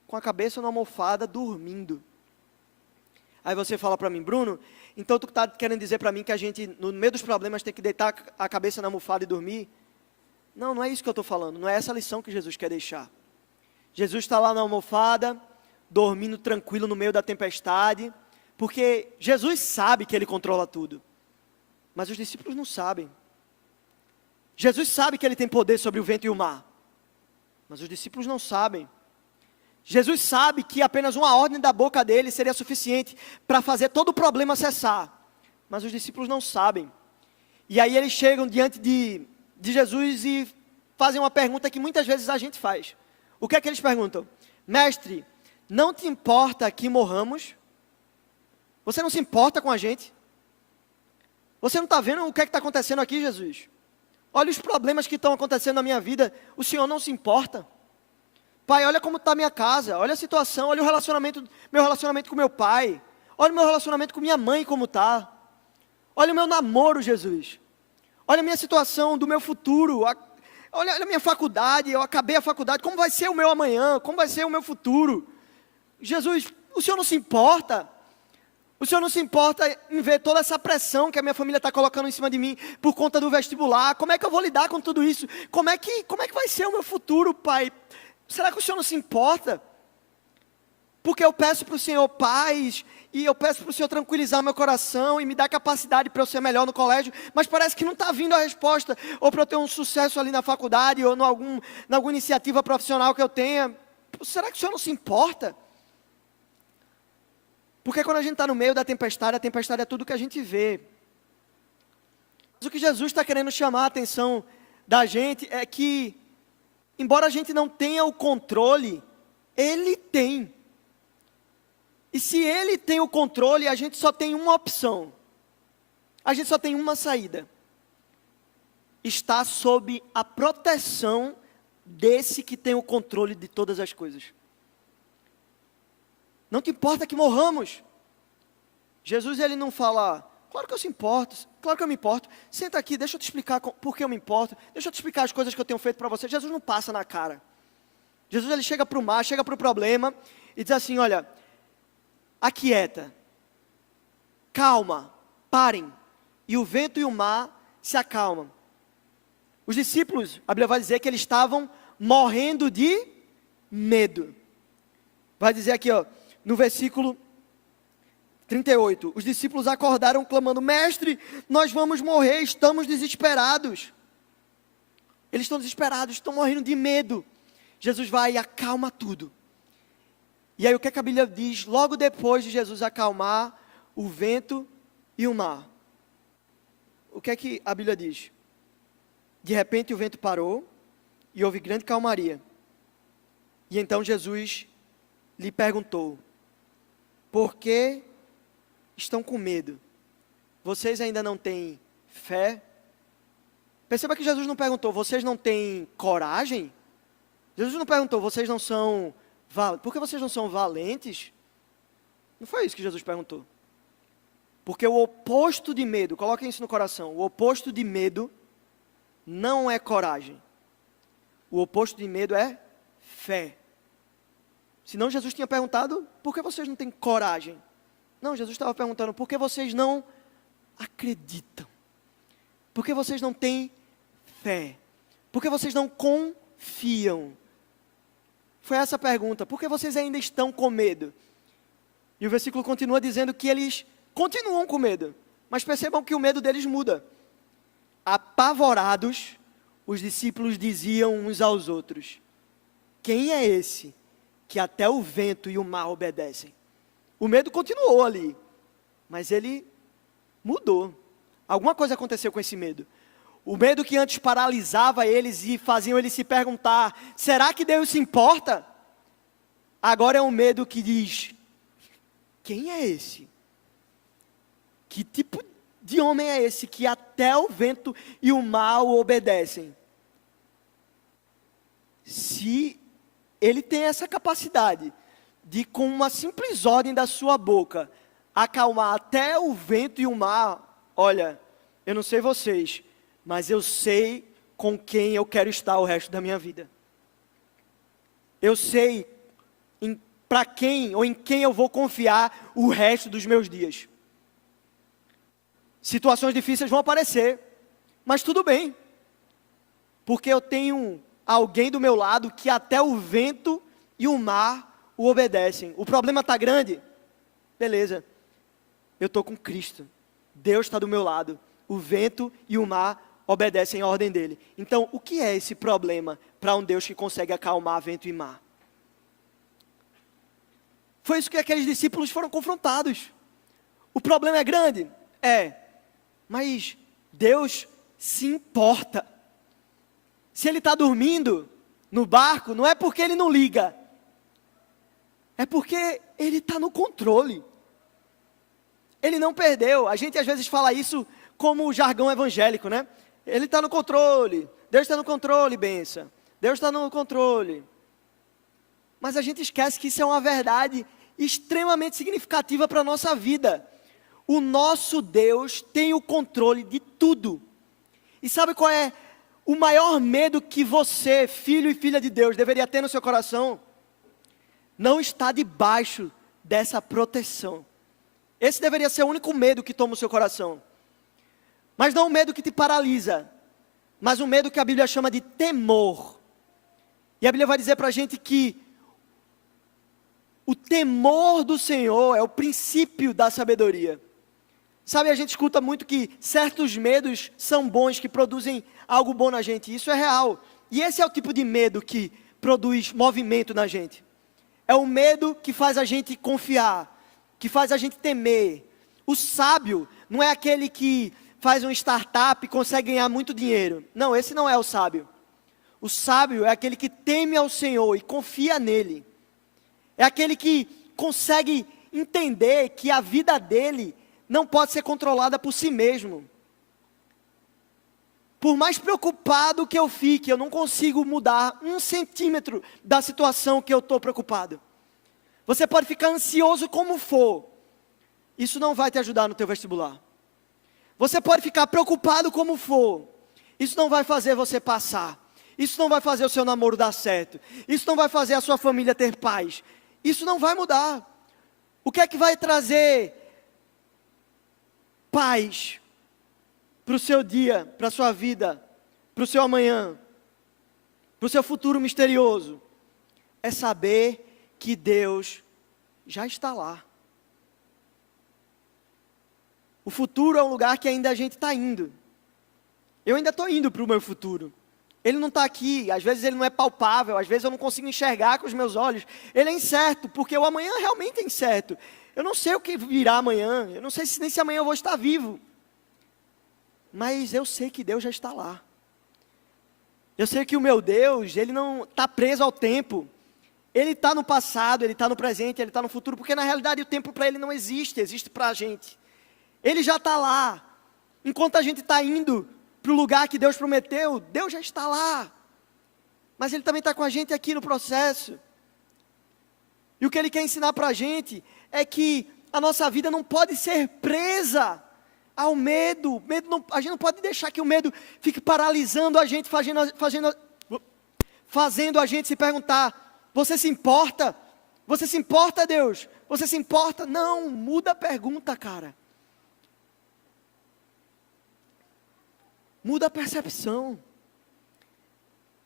Com a cabeça na almofada, dormindo. Aí você fala para mim, Bruno, então tu está querendo dizer para mim que a gente, no meio dos problemas, tem que deitar a cabeça na almofada e dormir? Não, não é isso que eu estou falando, não é essa lição que Jesus quer deixar. Jesus está lá na almofada, dormindo tranquilo no meio da tempestade, porque Jesus sabe que Ele controla tudo, mas os discípulos não sabem. Jesus sabe que Ele tem poder sobre o vento e o mar, mas os discípulos não sabem. Jesus sabe que apenas uma ordem da boca dele seria suficiente para fazer todo o problema cessar, mas os discípulos não sabem. E aí eles chegam diante de Jesus e fazem uma pergunta que muitas vezes a gente faz. O que é que eles perguntam? Mestre, não te importa que morramos? Você não se importa com a gente? Você não está vendo o que é que está acontecendo aqui, Jesus? Olha os problemas que estão acontecendo na minha vida, o Senhor não se importa? Pai, olha como está a minha casa, olha a situação, olha meu relacionamento com meu pai, olha o meu relacionamento com minha mãe como está, olha o meu namoro, Jesus, olha a minha situação do meu futuro, olha a minha faculdade, eu acabei a faculdade, como vai ser o meu amanhã, como vai ser o meu futuro? Jesus, o Senhor não se importa? O Senhor não se importa em ver toda essa pressão que a minha família está colocando em cima de mim por conta do vestibular? Como é que eu vou lidar com tudo isso? Como é que vai ser o meu futuro, Pai? Será que o Senhor não se importa? Porque eu peço para o Senhor paz, e eu peço para o Senhor tranquilizar meu coração, e me dar capacidade para eu ser melhor no colégio, mas parece que não está vindo a resposta, ou para eu ter um sucesso ali na faculdade, ou na alguma iniciativa profissional que eu tenha. Será que o Senhor não se importa? Porque quando a gente está no meio da tempestade, a tempestade é tudo que a gente vê. Mas o que Jesus está querendo chamar a atenção da gente é que, embora a gente não tenha o controle, Ele tem. E se Ele tem o controle, a gente só tem uma opção. A gente só tem uma saída. Está sob a proteção desse que tem o controle de todas as coisas. Não te importa que morramos. Jesus, Ele não fala, claro que eu se importo, claro que eu me importo. Senta aqui, deixa eu te explicar por que eu me importo. Deixa eu te explicar as coisas que eu tenho feito para você. Jesus não passa na cara. Jesus, Ele chega para o mar, chega para o problema e diz assim, olha, aquieta, calma, parem. E o vento e o mar se acalmam. Os discípulos, a Bíblia vai dizer que eles estavam morrendo de medo. Vai dizer aqui, ó, no versículo 38, os discípulos acordaram clamando, mestre, nós vamos morrer, estamos desesperados. Eles estão desesperados, estão morrendo de medo. Jesus vai e acalma tudo. E aí o que é que a Bíblia diz? Logo depois de Jesus acalmar o vento e o mar. O que é que a Bíblia diz? De repente o vento parou e houve grande calmaria. E então Jesus lhe perguntou, por que estão com medo? Vocês ainda não têm fé? Perceba que Jesus não perguntou, vocês não têm coragem? Jesus não perguntou, vocês não são, por que vocês não são valentes? Não foi isso que Jesus perguntou. Porque o oposto de medo, coloquem isso no coração, o oposto de medo não é coragem. O oposto de medo é fé. Senão Jesus tinha perguntado, por que vocês não têm coragem? Não, Jesus estava perguntando, por que vocês não acreditam? Por que vocês não têm fé? Por que vocês não confiam? Foi essa a pergunta, por que vocês ainda estão com medo? E o versículo continua dizendo que eles continuam com medo, mas percebam que o medo deles muda. Apavorados, os discípulos diziam uns aos outros, quem é esse que até o vento e o mar obedecem? O medo continuou ali, mas ele mudou. Alguma coisa aconteceu com esse medo. O medo que antes paralisava eles e faziam eles se perguntar, será que Deus se importa? Agora é um medo que diz, quem é esse? Que tipo de homem é esse que até o vento e o mar o obedecem? Se ele tem essa capacidade de, com uma simples ordem da sua boca, acalmar até o vento e o mar, olha, eu não sei vocês, mas eu sei com quem eu quero estar o resto da minha vida. Eu sei para quem ou em quem eu vou confiar o resto dos meus dias. Situações difíceis vão aparecer, mas tudo bem, porque eu tenho alguém do meu lado que até o vento e o mar o obedecem. O problema está grande? Beleza, eu estou com Cristo, Deus está do meu lado, o vento e o mar obedecem a ordem dele. Então, o que é esse problema para um Deus que consegue acalmar vento e mar? Foi isso que aqueles discípulos foram confrontados. O problema é grande? É. Mas Deus se importa. Se ele está dormindo no barco, não é porque ele não liga. É porque ele está no controle. Ele não perdeu. A gente às vezes fala isso como jargão evangélico, né? Ele está no controle. Deus está no controle, benção. Deus está no controle. Mas a gente esquece que isso é uma verdade extremamente significativa para a nossa vida. O nosso Deus tem o controle de tudo. E sabe qual é o maior medo que você, filho e filha de Deus, deveria ter no seu coração? Não está debaixo dessa proteção. Esse deveria ser o único medo que toma o seu coração. Mas não um medo que te paralisa, mas um medo que a Bíblia chama de temor. E a Bíblia vai dizer para a gente que o temor do Senhor é o princípio da sabedoria. Sabe, a gente escuta muito que certos medos são bons, que produzem algo bom na gente. Isso é real. E esse é o tipo de medo que produz movimento na gente. É o medo que faz a gente confiar, que faz a gente temer. O sábio não é aquele que faz uma startup e consegue ganhar muito dinheiro. Não, esse não é o sábio. O sábio é aquele que teme ao Senhor e confia nele. É aquele que consegue entender que a vida dele não pode ser controlada por si mesmo. Por mais preocupado que eu fique, eu não consigo mudar 1 centímetro da situação que eu estou preocupado. Você pode ficar ansioso como for. Isso não vai te ajudar no teu vestibular. Você pode ficar preocupado como for. Isso não vai fazer você passar. Isso não vai fazer o seu namoro dar certo. Isso não vai fazer a sua família ter paz. Isso não vai mudar. O que é que vai trazer paz para o seu dia, para a sua vida, para o seu amanhã, para o seu futuro misterioso? É saber que Deus já está lá. O futuro é um lugar que ainda a gente está indo. Eu ainda estou indo para o meu futuro. Ele não está aqui, às vezes ele não é palpável, às vezes eu não consigo enxergar com os meus olhos. Ele é incerto, porque o amanhã realmente é incerto. Eu não sei o que virá amanhã, eu não sei nem se amanhã eu vou estar vivo. Mas eu sei que Deus já está lá. Eu sei que o meu Deus, ele não está preso ao tempo. Ele está no passado, ele está no presente, ele está no futuro, porque na realidade o tempo para ele não existe, existe para a gente. Ele já está lá. Enquanto a gente está indo para o lugar que Deus prometeu, Deus já está lá. Mas Ele também está com a gente aqui no processo. E o que Ele quer ensinar para a gente é que a nossa vida não pode ser presa ao medo. A gente não pode deixar que o medo fique paralisando a gente, fazendo a gente se perguntar: você se importa? Você se importa, Deus? Você se importa? Não, muda a pergunta, cara. Muda a percepção.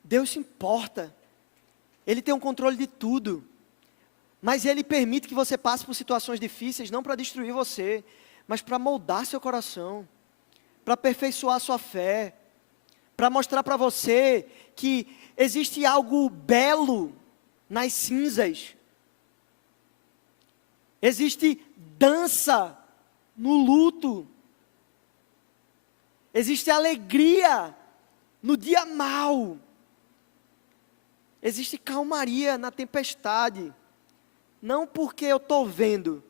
Deus se importa. Ele tem o controle de tudo. Mas Ele permite que você passe por situações difíceis, não para destruir você, mas para moldar seu coração, para aperfeiçoar sua fé, para mostrar para você que existe algo belo nas cinzas. Existe dança no luto. Existe alegria no dia mau. Existe calmaria na tempestade. Não porque eu estou vendo,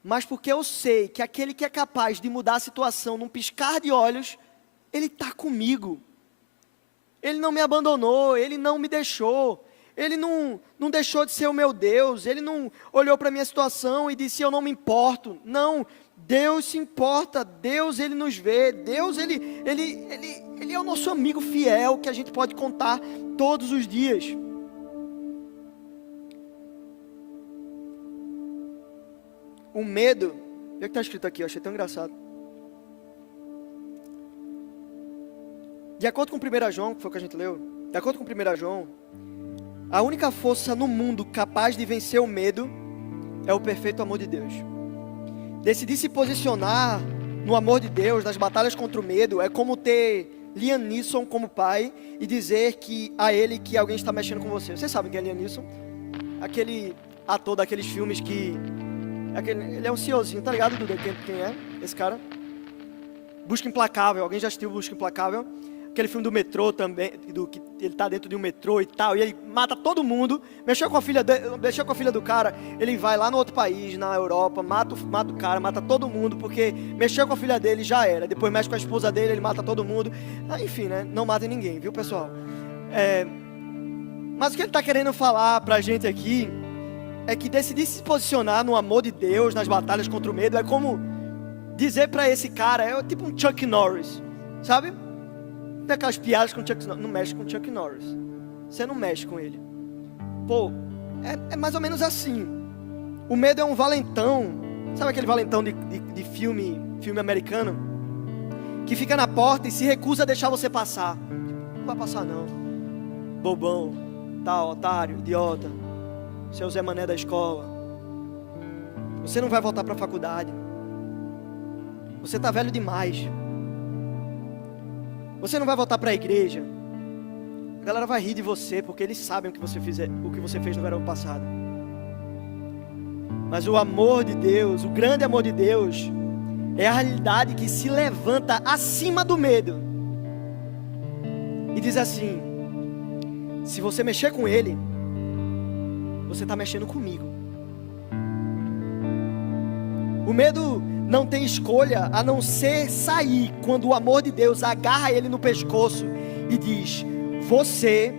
mas porque eu sei que aquele que é capaz de mudar a situação num piscar de olhos, Ele está comigo. Ele não me abandonou, Ele não me deixou. Ele não deixou de ser o meu Deus. Ele não olhou para a minha situação e disse: eu não me importo. Não, Deus se importa. Deus, Ele nos vê. Deus, Ele é o nosso amigo fiel que a gente pode contar todos os dias. O medo, o que está escrito aqui? Eu achei tão engraçado. De acordo com 1 João, que foi o que a gente leu, de acordo com 1 João, a única força no mundo capaz de vencer o medo é o perfeito amor de Deus. Decidir se posicionar no amor de Deus, nas batalhas contra o medo, é como ter Liam Neeson como pai e dizer a ele que alguém está mexendo com você. Vocês sabem quem é Liam Neeson? Aquele ator daqueles filmes que... ele é um senhorzinho, tá ligado, Duda? Quem é esse cara? Busca Implacável. Alguém já assistiu Busca Implacável? Aquele filme do metrô também, que ele tá dentro de um metrô e tal, e ele mata todo mundo. Mexeu com a filha do cara, ele vai lá no outro país, na Europa, mata o cara, mata todo mundo, porque mexeu com a filha dele, já era. Depois mexe com a esposa dele, ele mata todo mundo. Enfim, né? Não mata ninguém, viu, pessoal? Mas o que ele tá querendo falar pra gente aqui é que decidir se posicionar no amor de Deus, nas batalhas contra o medo, é como dizer pra esse cara, é tipo um Chuck Norris, sabe? Tem aquelas piadas com o Chuck Norris, não mexe com o Chuck Norris, você não mexe com ele. Pô, é mais ou menos assim. O medo é um valentão, sabe aquele valentão de filme americano? Que fica na porta e se recusa a deixar você passar. Não vai passar não, bobão, tá, otário, idiota, seu Zé Mané da escola. Você não vai voltar para a faculdade. Você está velho demais. Você não vai voltar para a igreja. A galera vai rir de você porque eles sabem o que você fez no verão passado. Mas o amor de Deus, o grande amor de Deus, é a realidade que se levanta acima do medo e diz assim: se você mexer com Ele, você está mexendo comigo. O medo não tem escolha a não ser sair quando o amor de Deus agarra ele no pescoço e diz: você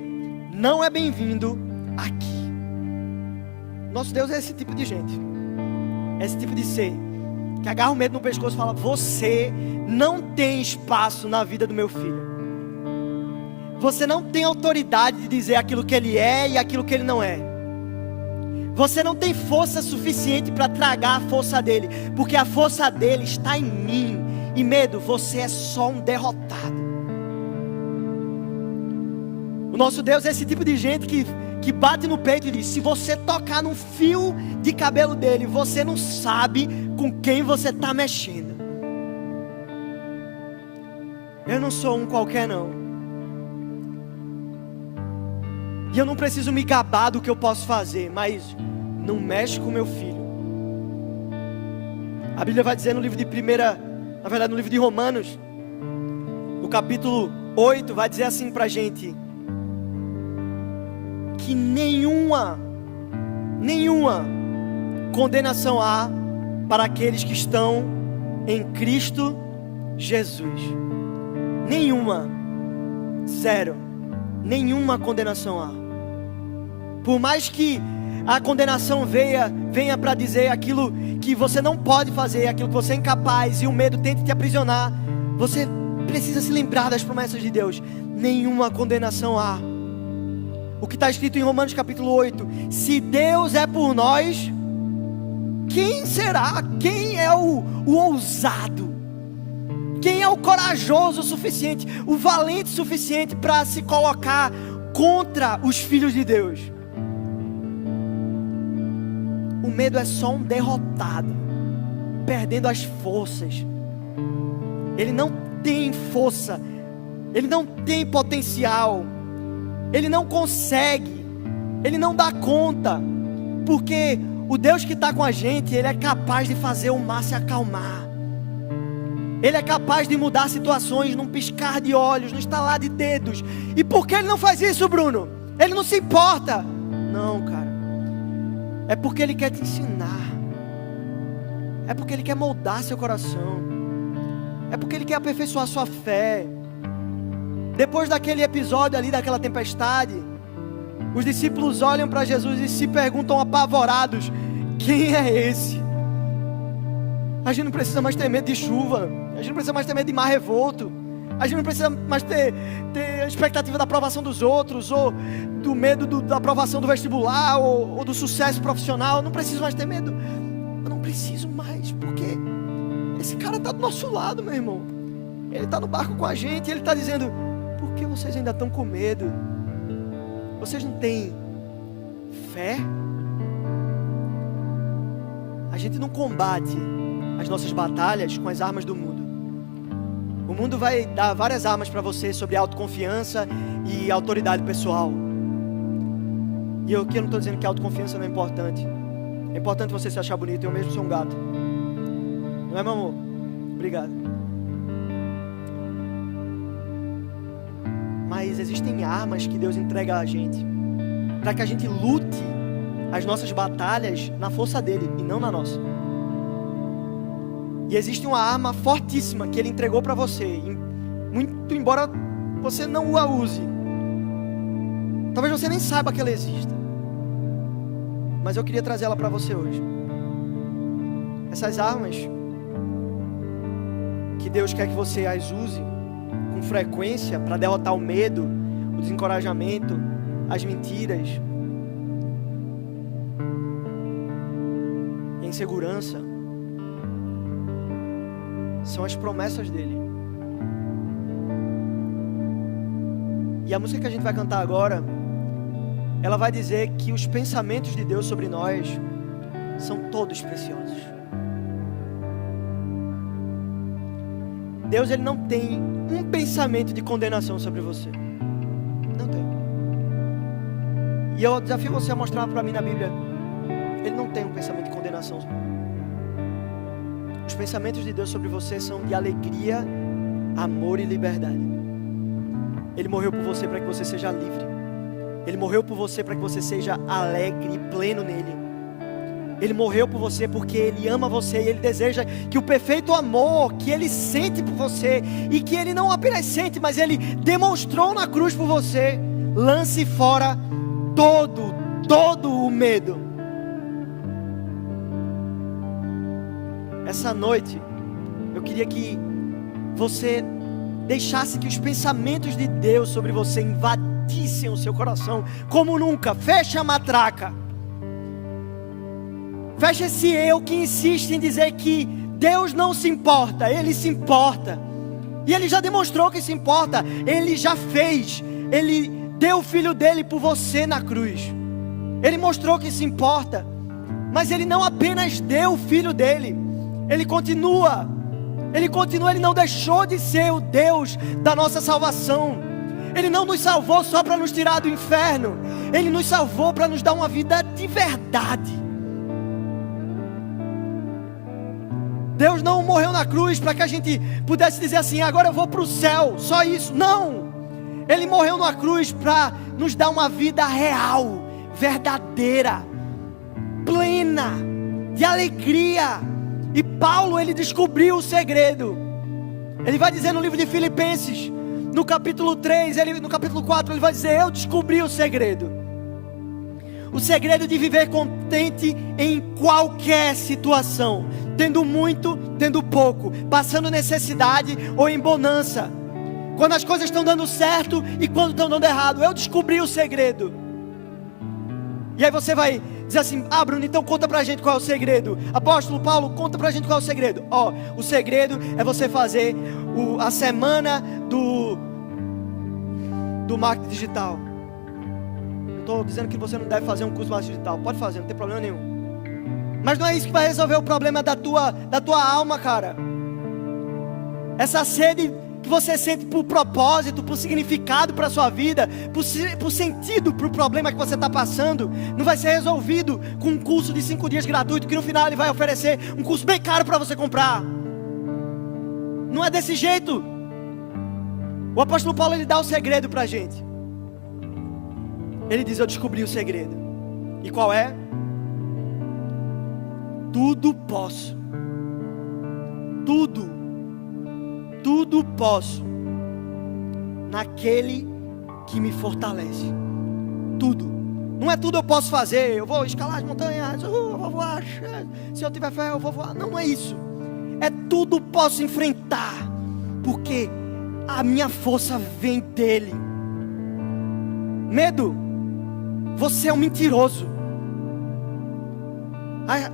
não é bem-vindo aqui. Nosso Deus é esse tipo de gente, é esse tipo de ser que agarra o medo no pescoço e fala: você não tem espaço na vida do meu filho. Você não tem autoridade de dizer aquilo que ele é e aquilo que ele não é. Você não tem força suficiente para tragar a força dele, porque a força dele está em mim. E medo, você é só um derrotado. O nosso Deus é esse tipo de gente que bate no peito e diz: se você tocar num fio de cabelo dele, você não sabe com quem você está mexendo. Eu não sou um qualquer não. E eu não preciso me gabar do que eu posso fazer, mas não mexe com meu filho. A Bíblia vai dizer no livro no livro de Romanos, no capítulo 8, vai dizer assim pra gente: que nenhuma condenação há para aqueles que estão em Cristo Jesus. Nenhuma, zero, nenhuma condenação há. Por mais que a condenação venha para dizer aquilo que você não pode fazer, aquilo que você é incapaz, e o medo tente te aprisionar, você precisa se lembrar das promessas de Deus. Nenhuma condenação há. O que está escrito em Romanos capítulo 8: se Deus é por nós, quem será? Quem é o ousado? Quem é o corajoso o suficiente, o valente o suficiente para se colocar contra os filhos de Deus? O medo é só um derrotado, perdendo as forças. Ele não tem força, ele não tem potencial, ele não consegue, ele não dá conta, porque o Deus que está com a gente, Ele é capaz de fazer o mar se acalmar. Ele é capaz de mudar situações num piscar de olhos, num estalar de dedos. E por que Ele não faz isso, Bruno? Ele não se importa. Não, cara. É porque Ele quer te ensinar. É porque Ele quer moldar seu coração. É porque Ele quer aperfeiçoar sua fé. Depois daquele episódio ali, daquela tempestade, os discípulos olham para Jesus e se perguntam apavorados: quem é esse? A gente não precisa mais ter medo de chuva, a gente não precisa mais ter medo de mar revolto, a gente não precisa mais ter a expectativa da aprovação dos outros, ou do medo da aprovação do vestibular, ou do sucesso profissional. Eu não preciso mais ter medo. Eu não preciso mais, porque esse cara está do nosso lado, meu irmão. Ele está no barco com a gente, e Ele está dizendo: por que vocês ainda estão com medo? Vocês não têm fé? A gente não combate as nossas batalhas com as armas do mundo. O mundo vai dar várias armas para você sobre autoconfiança e autoridade pessoal. E eu aqui não estou dizendo que a autoconfiança não é importante. É importante você se achar bonito. Eu mesmo sou um gato. Não é, meu amor? Obrigado. Mas existem armas que Deus entrega a gente, para que a gente lute as nossas batalhas na força dEle e não na nossa. E existe uma arma fortíssima que Ele entregou para você, muito embora você não a use. Talvez você nem saiba que ela exista, mas eu queria trazer ela para você hoje. Essas armas que Deus quer que você as use com frequência para derrotar o medo, o desencorajamento, as mentiras e a insegurança, são as promessas dEle. E a música que a gente vai cantar agora, ela vai dizer que os pensamentos de Deus sobre nós são todos preciosos. Deus, Ele não tem um pensamento de condenação sobre você. Não tem. E eu desafio você a mostrar para mim na Bíblia. Ele não tem um pensamento de condenação. Os pensamentos de Deus sobre você são de alegria, amor e liberdade. Ele morreu por você para que você seja livre. Ele morreu por você para que você seja alegre e pleno nele. Ele morreu por você porque Ele ama você e Ele deseja que o perfeito amor que Ele sente por você, e que Ele não apenas sente, mas Ele demonstrou na cruz por você, lance fora todo o medo. Essa noite, eu queria que você deixasse que os pensamentos de Deus sobre você invadissem o seu coração como nunca. Fecha a matraca. Fecha esse eu que insiste em dizer que Deus não se importa. Ele se importa. E Ele já demonstrou que se importa. Ele já fez. Ele deu o Filho dEle por você na cruz. Ele mostrou que se importa. Mas Ele não apenas deu o Filho dEle. Ele continua. Ele não deixou de ser o Deus da nossa salvação. Ele não nos salvou só para nos tirar do inferno. Ele nos salvou para nos dar uma vida de verdade. Deus não morreu na cruz para que a gente pudesse dizer assim: agora eu vou para o céu, só isso. Não, Ele morreu na cruz para nos dar uma vida real, verdadeira, plena, de alegria. E Paulo, ele descobriu o segredo. Ele vai dizer no livro de Filipenses, no capítulo 3, no capítulo 4, ele vai dizer: eu descobri o segredo. O segredo de viver contente em qualquer situação. Tendo muito, tendo pouco. Passando necessidade ou em bonança. Quando as coisas estão dando certo e quando estão dando errado. Eu descobri o segredo. E aí você vai dizer assim: ah, Bruno, então conta pra gente qual é o segredo. Apóstolo Paulo, conta pra gente qual é o segredo. Ó, o segredo é você fazer a semana do marketing digital. Não estou dizendo que você não deve fazer um curso de marketing digital. Pode fazer, não tem problema nenhum. Mas não é isso que vai resolver o problema da tua alma, cara. Essa sede que você sente por propósito, por significado para a sua vida, por sentido para o problema que você está passando, não vai ser resolvido com um curso de 5 dias gratuito, que no final ele vai oferecer um curso bem caro para você comprar. Não é desse jeito. O apóstolo Paulo, ele dá o segredo para a gente. Ele diz: eu descobri o segredo. E qual é? Tudo posso. Tudo posso naquele que me fortalece. Tudo. Não é tudo eu posso fazer. Eu vou escalar as montanhas, eu vou voar. Se eu tiver fé eu vou voar. Não é isso. É tudo posso enfrentar, porque a minha força vem dele. Medo, você é um mentiroso.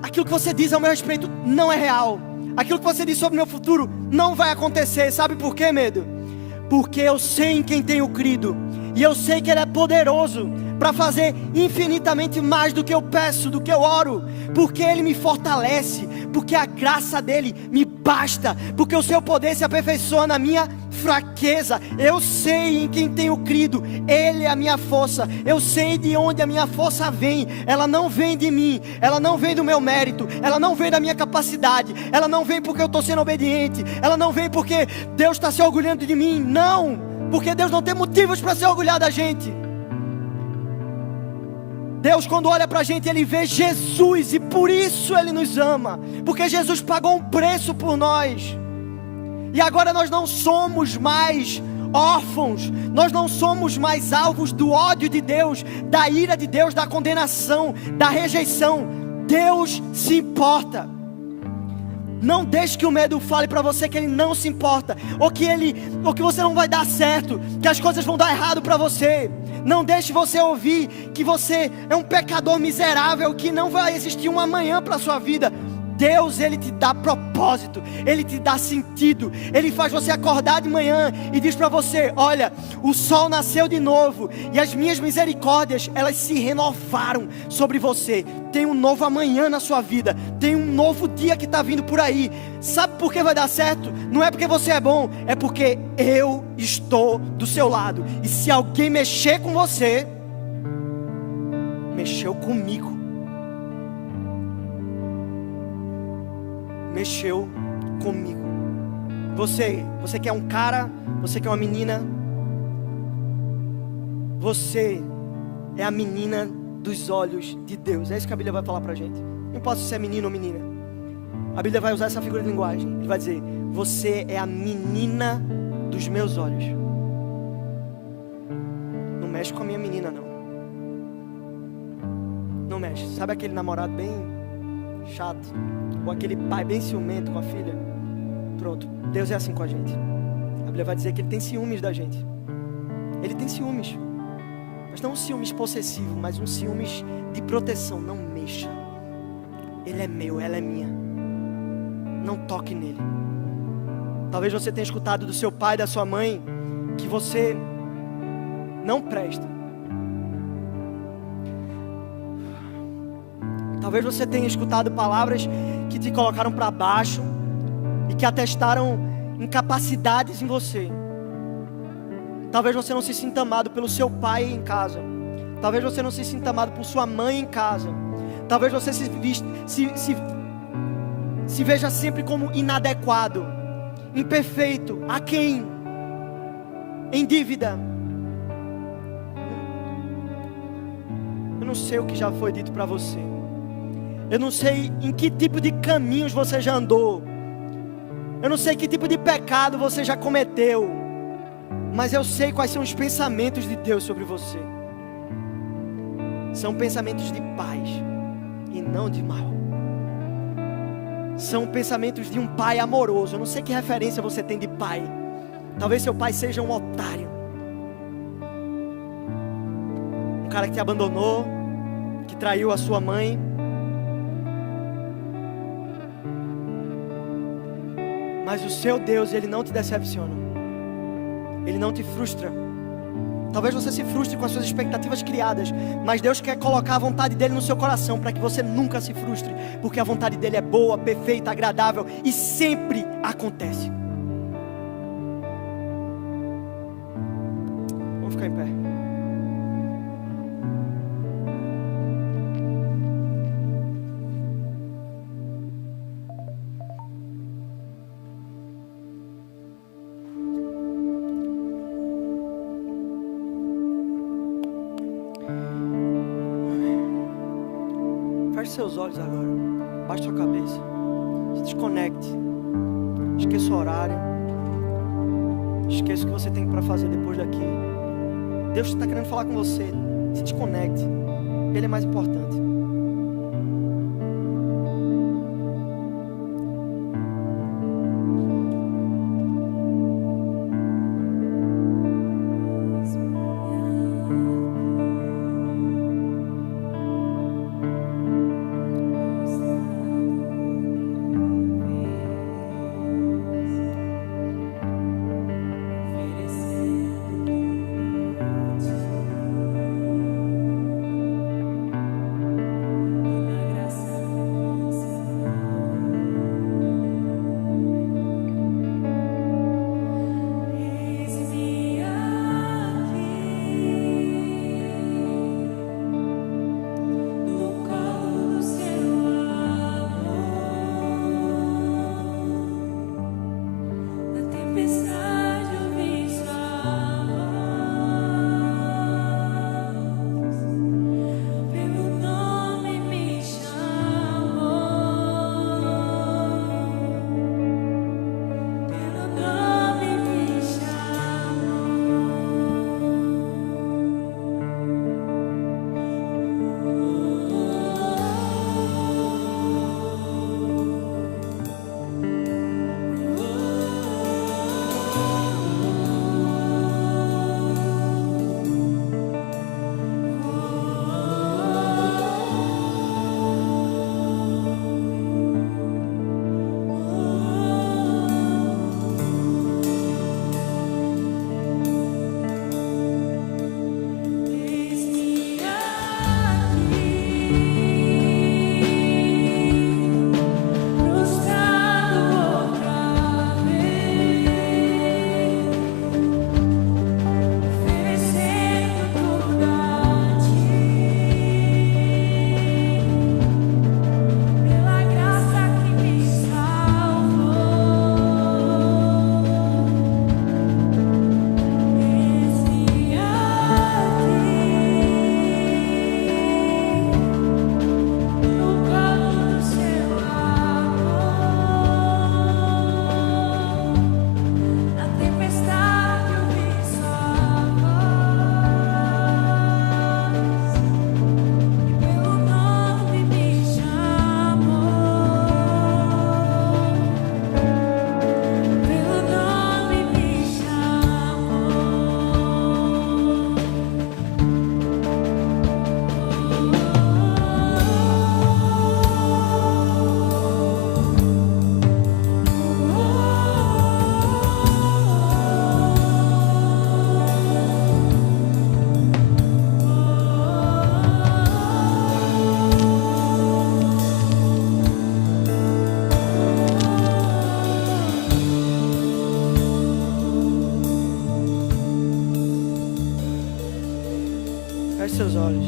Aquilo que você diz ao meu respeito não é real. Aquilo que você diz sobre o meu futuro não vai acontecer. Sabe por quê, medo? Porque eu sei em quem tenho crido. E eu sei que Ele é poderoso para fazer infinitamente mais do que eu peço, do que eu oro. Porque Ele me fortalece. Porque a graça dEle me basta. Porque o seu poder se aperfeiçoa na minha fraqueza. Eu sei em quem tenho crido. Ele é a minha força. Eu sei de onde a minha força vem. Ela não vem de mim. Ela não vem do meu mérito. Ela não vem da minha capacidade. Ela não vem porque eu estou sendo obediente. Ela não vem porque Deus está se orgulhando de mim. Não. Porque Deus não tem motivos para se orgulhar da gente. Deus, quando olha para a gente, Ele vê Jesus, e por isso Ele nos ama, porque Jesus pagou um preço por nós, e agora nós não somos mais órfãos, nós não somos mais alvos do ódio de Deus, da ira de Deus, da condenação, da rejeição. Deus se importa. Não deixe que o medo fale para você que Ele não se importa, ou que você não vai dar certo, que as coisas vão dar errado para você. Não deixe você ouvir que você é um pecador miserável, que não vai existir um amanhã para a sua vida. Deus, Ele te dá propósito, Ele te dá sentido. Ele faz você acordar de manhã e diz para você: olha, o sol nasceu de novo, e as minhas misericórdias, elas se renovaram sobre você. Tem um novo amanhã na sua vida, tem um novo dia que está vindo por aí. Sabe por que vai dar certo? Não é porque você é bom, é porque eu estou do seu lado. E se alguém mexer com você, mexeu comigo. Mexeu comigo. Você que é um cara, você que é uma menina, você é a menina dos olhos de Deus. É isso que a Bíblia vai falar pra gente. Não importa se você é menino ou menina, a Bíblia vai usar essa figura de linguagem. Ele vai dizer: você é a menina dos meus olhos. Não mexe com a minha menina, não. Não mexe. Sabe aquele namorado bem chato, ou aquele pai bem ciumento com a filha? Pronto, Deus é assim com a gente. A Bíblia vai dizer que Ele tem ciúmes da gente. Ele tem ciúmes, mas não um ciúmes possessivo, mas um ciúmes de proteção. Não mexa. Ele é meu, ela é minha. Não toque nele. Talvez você tenha escutado do seu pai, da sua mãe, que você não presta. Talvez você tenha escutado palavras que te colocaram para baixo e que atestaram incapacidades em você. Talvez você não se sinta amado pelo seu pai em casa. Talvez você não se sinta amado por sua mãe em casa. Talvez você se veja sempre como inadequado, imperfeito, aquém, em dívida. Eu não sei o que já foi dito para você. Eu não sei em que tipo de caminhos você já andou. Eu não sei que tipo de pecado você já cometeu. Mas eu sei quais são os pensamentos de Deus sobre você. são pensamentos de paz e não de mal. São pensamentos de um pai amoroso. Eu não sei que referência você tem de pai. Talvez seu pai seja um otário, um cara que te abandonou, que traiu a sua mãe. Mas o seu Deus, Ele não te decepciona. Ele não te frustra. Talvez você se frustre com as suas expectativas criadas, mas Deus quer colocar a vontade dEle no seu coração, para que você nunca se frustre, porque a vontade dEle é boa, perfeita, agradável e sempre acontece. Vamos ficar em pé. Feche seus olhos agora. Baixe sua cabeça. Se desconecte. Esqueça o horário. Esqueça o que você tem para fazer depois daqui. Deus está querendo falar com você. Se desconecte. Ele é mais importante. Feche seus olhos.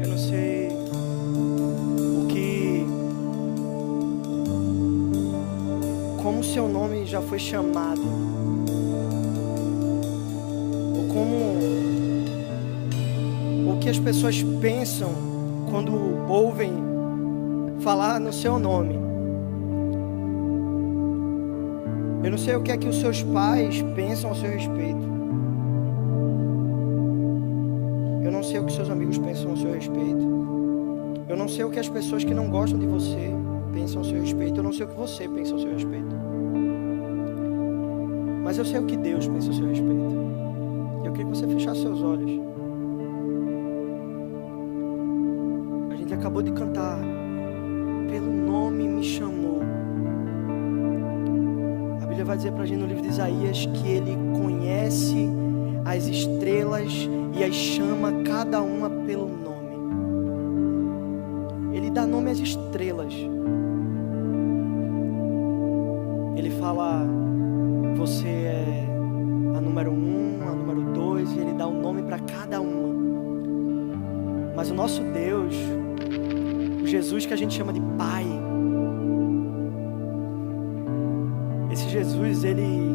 Eu não sei como seu nome já foi chamado, ou o que as pessoas pensam quando ouvem falar no seu nome. Eu não sei o que é que os seus pais pensam a seu respeito. Eu não sei o que seus amigos pensam a seu respeito. Eu não sei o que as pessoas que não gostam de você pensam a seu respeito. Eu não sei o que você pensa a seu respeito. Mas eu sei o que Deus pensa a seu respeito. Eu queria que você fechasse seus olhos. A gente acabou de cantar "Pelo nome me chamou". A Bíblia vai dizer pra gente no livro de Isaías que Ele conhece as estrelas e as chama cada uma pelo nome. Ele dá nome às estrelas. Ele fala: você é a número 1, a número 2, e Ele dá um nome para cada uma. Mas o nosso Deus, o Jesus que a gente chama de Pai, esse Jesus, Ele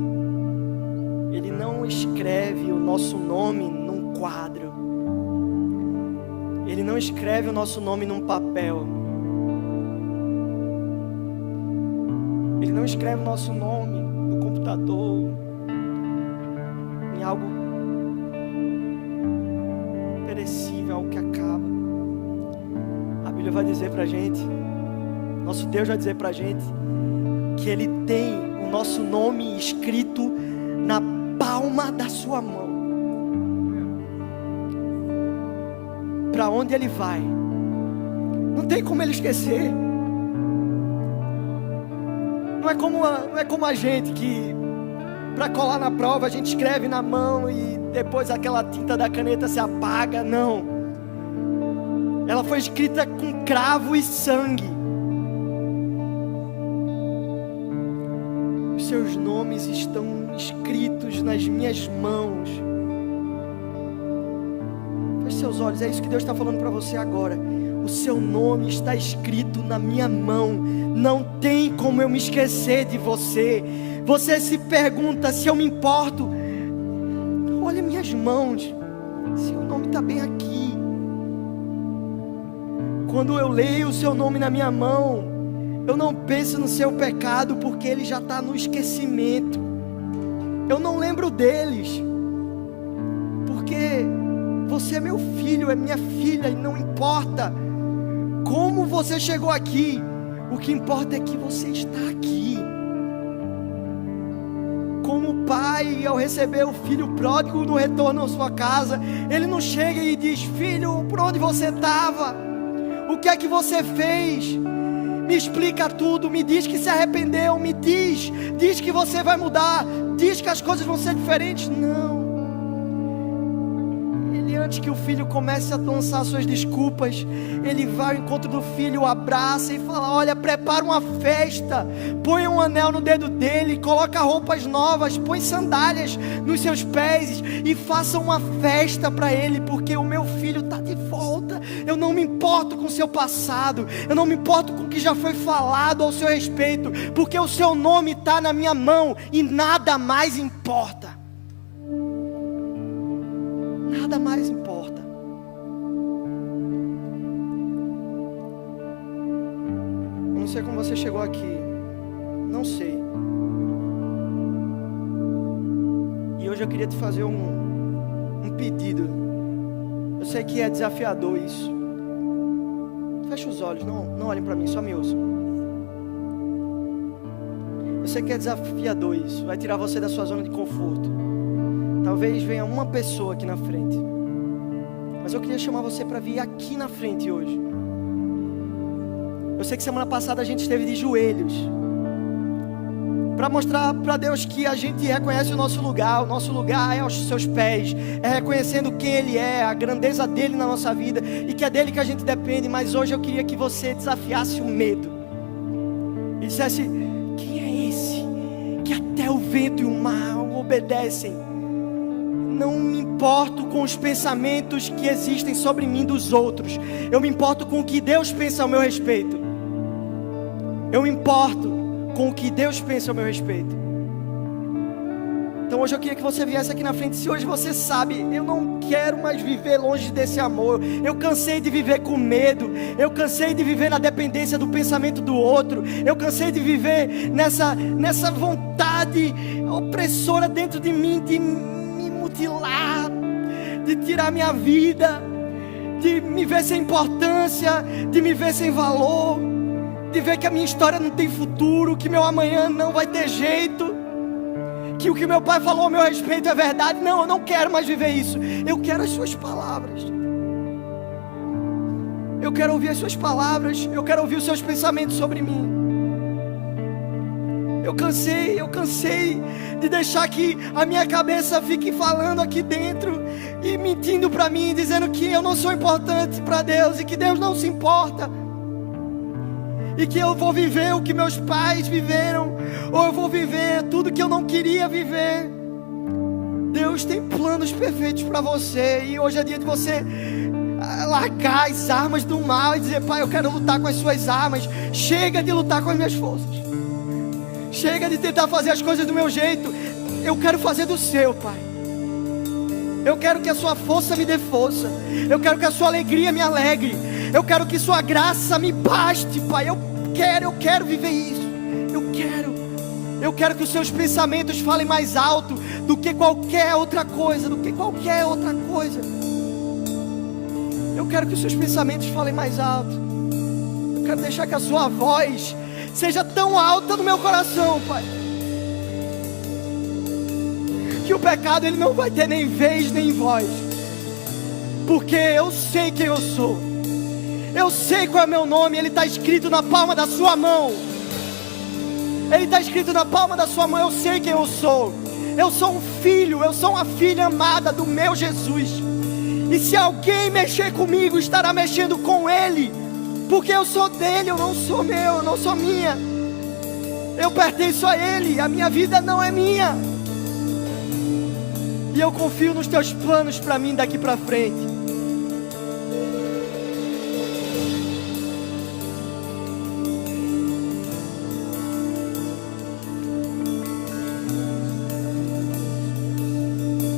não escreve o nosso nome num quadro. Ele não escreve o nosso nome num papel. Ele não escreve o nosso nome no computador, em algo perecível, algo que acaba. A Bíblia vai dizer pra gente, nosso Deus vai dizer pra gente, que Ele tem o nosso nome escrito na palma da sua mão. Para onde Ele vai, não tem como Ele esquecer. Não é como a gente que, para colar na prova, a gente escreve na mão e depois aquela tinta da caneta se apaga. Não, ela foi escrita com cravo e sangue. Os seus nomes estão escritos nas minhas mãos. Feche seus olhos, é isso que Deus está falando para você agora. O seu nome está escrito na minha mão. Não tem como eu me esquecer de você. Você se pergunta se eu me importo. Olha minhas mãos, seu nome está bem aqui. Quando eu leio o seu nome na minha mão, eu não penso no seu pecado, porque ele já está no esquecimento. Eu não lembro deles, porque você é meu filho, é minha filha, e não importa como você chegou aqui, o que importa é que você está aqui. Como o pai, ao receber o filho pródigo no retorno à sua casa, ele não chega e diz: filho, por onde você estava? O que é que você fez? Me explica tudo, me diz que se arrependeu, me diz que você vai mudar, diz que as coisas vão ser diferentes. Não. Antes que o filho comece a lançar suas desculpas, ele vai ao encontro do filho, o abraça e fala: olha, prepara uma festa, põe um anel no dedo dele, coloca roupas novas, põe sandálias nos seus pés e faça uma festa para ele, porque o meu filho está de volta. Eu não me importo com o seu passado, eu não me importo com o que já foi falado ao seu respeito, porque o seu nome está na minha mão e nada mais importa. Nada mais importa. Eu não sei como você chegou aqui. Não sei. E hoje eu queria te fazer um pedido. Eu sei que é desafiador isso. Feche os olhos, não olhem para mim, só me ouçam. Eu sei que é desafiador isso. Vai tirar você da sua zona de conforto. Talvez venha uma pessoa aqui na frente, mas eu queria chamar você para vir aqui na frente hoje. Eu sei que semana passada a gente esteve de joelhos, para mostrar para Deus que a gente reconhece o nosso lugar é aos seus pés, é reconhecendo quem Ele é, a grandeza dEle na nossa vida, e que é dEle que a gente depende. Mas hoje eu queria que você desafiasse o medo, e dissesse: quem é esse, que até o vento e o mar obedecem? Não me importo com os pensamentos que existem sobre mim dos outros. Eu me importo com o que Deus pensa ao meu respeito. Eu me importo com o que Deus pensa ao meu respeito. Então hoje eu queria que você viesse aqui na frente. Se hoje você sabe, eu não quero mais viver longe desse amor, eu cansei de viver com medo, eu cansei de viver na dependência do pensamento do outro, eu cansei de viver nessa vontade opressora dentro de mim, de me mutilar, de tirar minha vida, de me ver sem importância, de me ver sem valor, de ver que a minha história não tem futuro, que meu amanhã não vai ter jeito, que o que meu pai falou a meu respeito é verdade. Não, eu não quero mais viver isso. Eu quero as suas palavras. Eu quero ouvir as suas palavras. Eu quero ouvir os seus pensamentos sobre mim. Eu cansei de deixar que a minha cabeça fique falando aqui dentro e mentindo para mim, dizendo que eu não sou importante para Deus e que Deus não se importa. E que eu vou viver o que meus pais viveram, ou eu vou viver tudo que eu não queria viver. Deus tem planos perfeitos para você, e hoje é dia de você largar as armas do mal e dizer: Pai, eu quero lutar com as suas armas. Chega de lutar com as minhas forças, chega de tentar fazer as coisas do meu jeito. Eu quero fazer do seu, Pai. Eu quero que a sua força me dê força, eu quero que a sua alegria me alegre, eu quero que sua graça me baste, Pai. Eu quero viver isso. Eu quero que os seus pensamentos falem mais alto do que qualquer outra coisa, Eu quero que os seus pensamentos falem mais alto. Eu quero deixar que a sua voz seja tão alta no meu coração, Pai, que o pecado ele não vai ter nem vez nem voz, porque eu sei quem eu sou. Eu sei qual é meu nome, ele está escrito na palma da sua mão. Ele está escrito na palma da sua mão. Eu sei quem eu sou. Eu sou um filho, eu sou uma filha amada do meu Jesus. E se alguém mexer comigo, estará mexendo com ele, porque eu sou dele, eu não sou meu, eu não sou minha. Eu pertenço a ele, a minha vida não é minha. E eu confio nos teus planos para mim daqui para frente.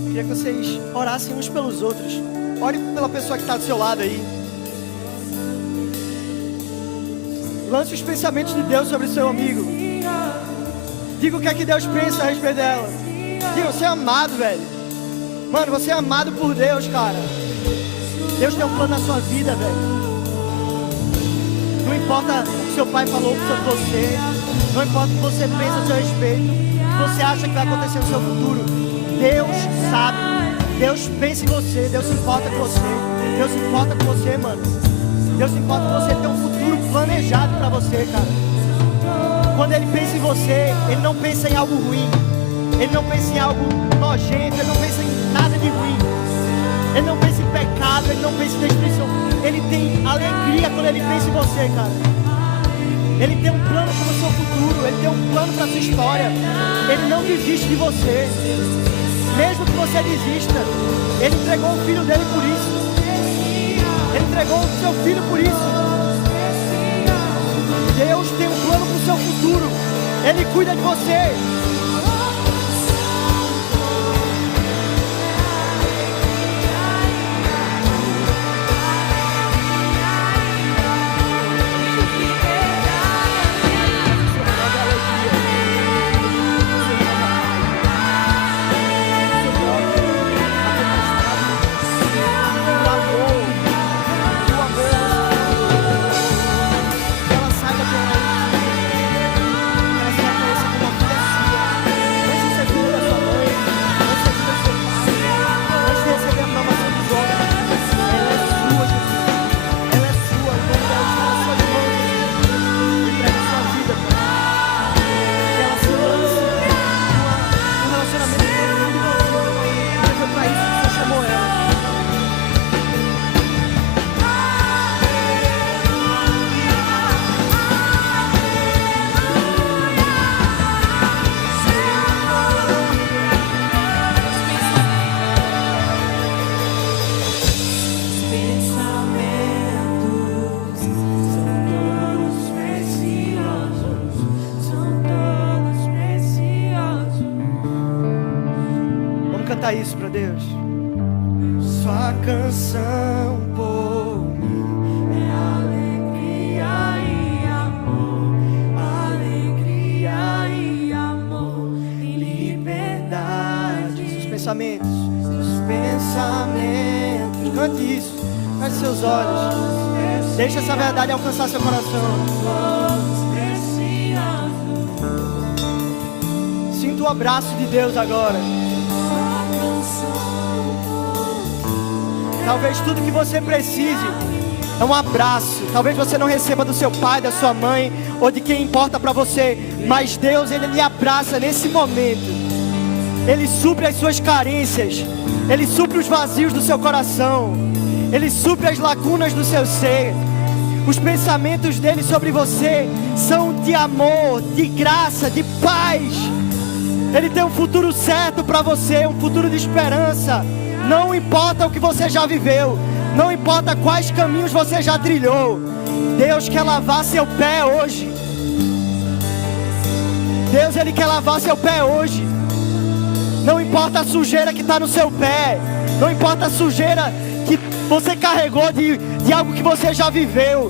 Queria que vocês orassem uns pelos outros. Ore pela pessoa que está do seu lado aí. Lance os pensamentos de Deus sobre o seu amigo. Diga o que é que Deus pensa a respeito dela. Diga: você é amado, velho. Mano, você é amado por Deus, cara. Deus tem um plano na sua vida, velho. Não importa o que seu pai falou sobre você, não importa o que você pensa a seu respeito, o que você acha que vai acontecer no seu futuro. Deus sabe, Deus pensa em você, Deus se importa com você, Deus se importa com você, mano. Deus se importa com você ter um futuro planejado pra você, cara. Quando Ele pensa em você, Ele não pensa em algo ruim, Ele não pensa em algo nojento, Ele não pensa em nada de ruim, Ele não pensa em pecado, Ele não pensa em destruição. Ele tem alegria quando Ele pensa em você, cara. Ele tem um plano para o seu futuro, Ele tem um plano para a sua história. Ele não desiste de você. Mesmo que você desista, Ele entregou o filho dele por isso. Ele entregou o seu filho por isso. Deus tem um plano para o seu futuro. Ele cuida de você. Ela saiba que ela é uma filha sua. Canta isso para Deus. Sua canção por mim é alegria e amor, alegria e amor, liberdade. Os pensamentos, cante isso, feche seus olhos, deixa essa verdade alcançar seu coração. Sinta o abraço de Deus agora. Talvez tudo que você precise é um abraço. Talvez você não receba do seu pai, da sua mãe ou de quem importa para você, mas Deus, Ele lhe abraça nesse momento. Ele supre as suas carências, Ele supre os vazios do seu coração, Ele supre as lacunas do seu ser. Os pensamentos dele sobre você são de amor, de graça, de paz. Ele tem um futuro certo para você, um futuro de esperança. Não importa o que você já viveu, não importa quais caminhos você já trilhou, Deus quer lavar seu pé hoje. Deus, Ele quer lavar seu pé hoje. Não importa a sujeira que está no seu pé, não importa a sujeira que você carregou de algo que você já viveu.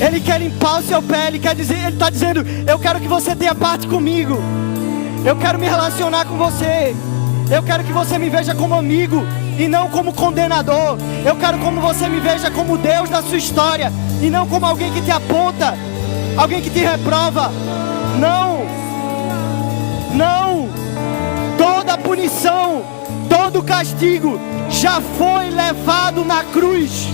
Ele quer limpar o seu pé, Ele está dizendo: eu quero que você tenha parte comigo, eu quero me relacionar com você. Eu quero que você me veja como amigo e não como condenador. Eu quero que você me veja como Deus da sua história e não como alguém que te aponta, alguém que te reprova. Não, não. Toda a punição, todo o castigo já foi levado na cruz.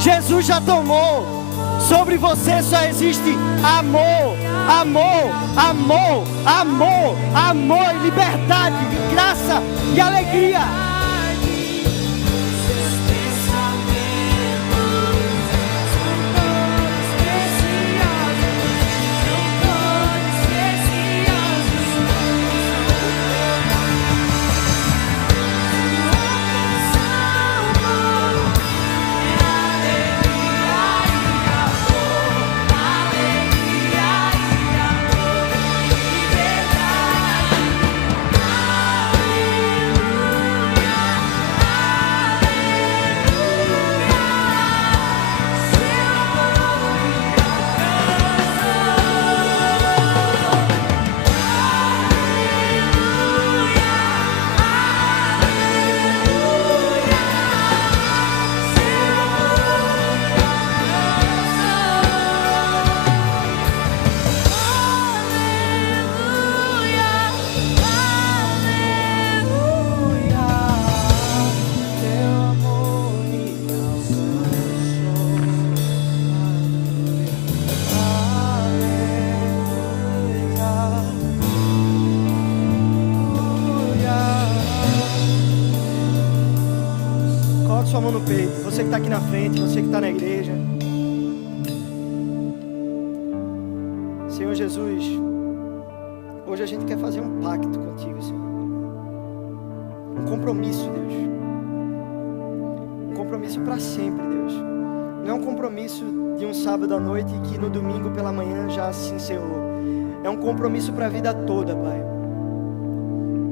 Jesus já tomou. Sobre você só existe amor, amor, amor, amor, amor, liberdade, graça e alegria. Sua mão no peito, você que está aqui na frente, você que está na igreja. Senhor Jesus, hoje a gente quer fazer um pacto contigo, Senhor. Um compromisso, Deus. Um compromisso para sempre, Deus. Não é um compromisso de um sábado à noite que no domingo pela manhã já se encerrou. É um compromisso para a vida toda, Pai.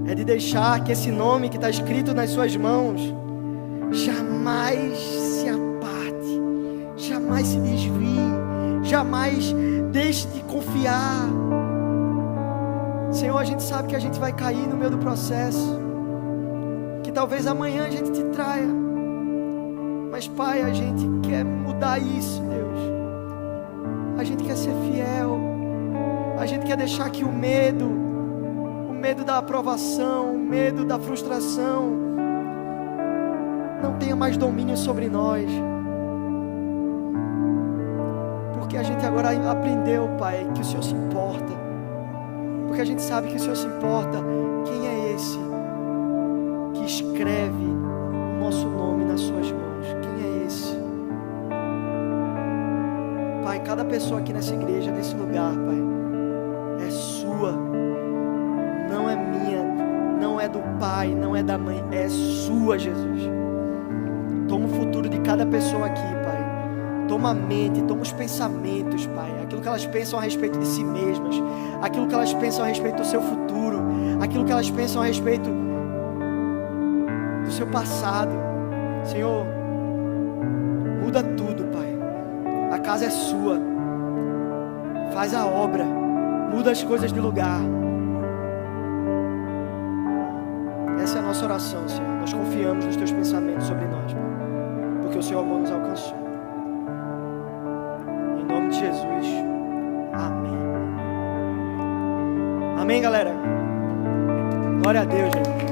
É de deixar que esse nome que está escrito nas suas mãos jamais se aparte, jamais se desvie, jamais deixe de confiar. Senhor, a gente sabe que a gente vai cair no meio do processo, que talvez amanhã a gente te traia, mas Pai, a gente quer mudar isso, Deus. A gente quer ser fiel, a gente quer deixar que o medo da aprovação, o medo da frustração não tenha mais domínio sobre nós, porque a gente agora aprendeu, Pai, que o Senhor se importa, porque a gente sabe que o Senhor se importa. Quem é esse que escreve o nosso nome nas suas mãos? Quem é esse? Pai, cada pessoa aqui nessa igreja, nesse lugar, Pai, é sua, não é minha, não é do pai, não é da mãe, é sua, Jesus. Toma o futuro de cada pessoa aqui, Pai. Toma a mente, toma os pensamentos, Pai. Aquilo que elas pensam a respeito de si mesmas, aquilo que elas pensam a respeito do seu futuro, aquilo que elas pensam a respeito do seu passado. Senhor, muda tudo, Pai. A casa é sua. Faz a obra. Muda as coisas de lugar. Essa é a nossa oração, Senhor. Nós confiamos nos teus pensamentos sobre nós, Pai, porque o seu amor nos alcançou. Em nome de Jesus. Amém. Amém, galera. Glória a Deus, gente.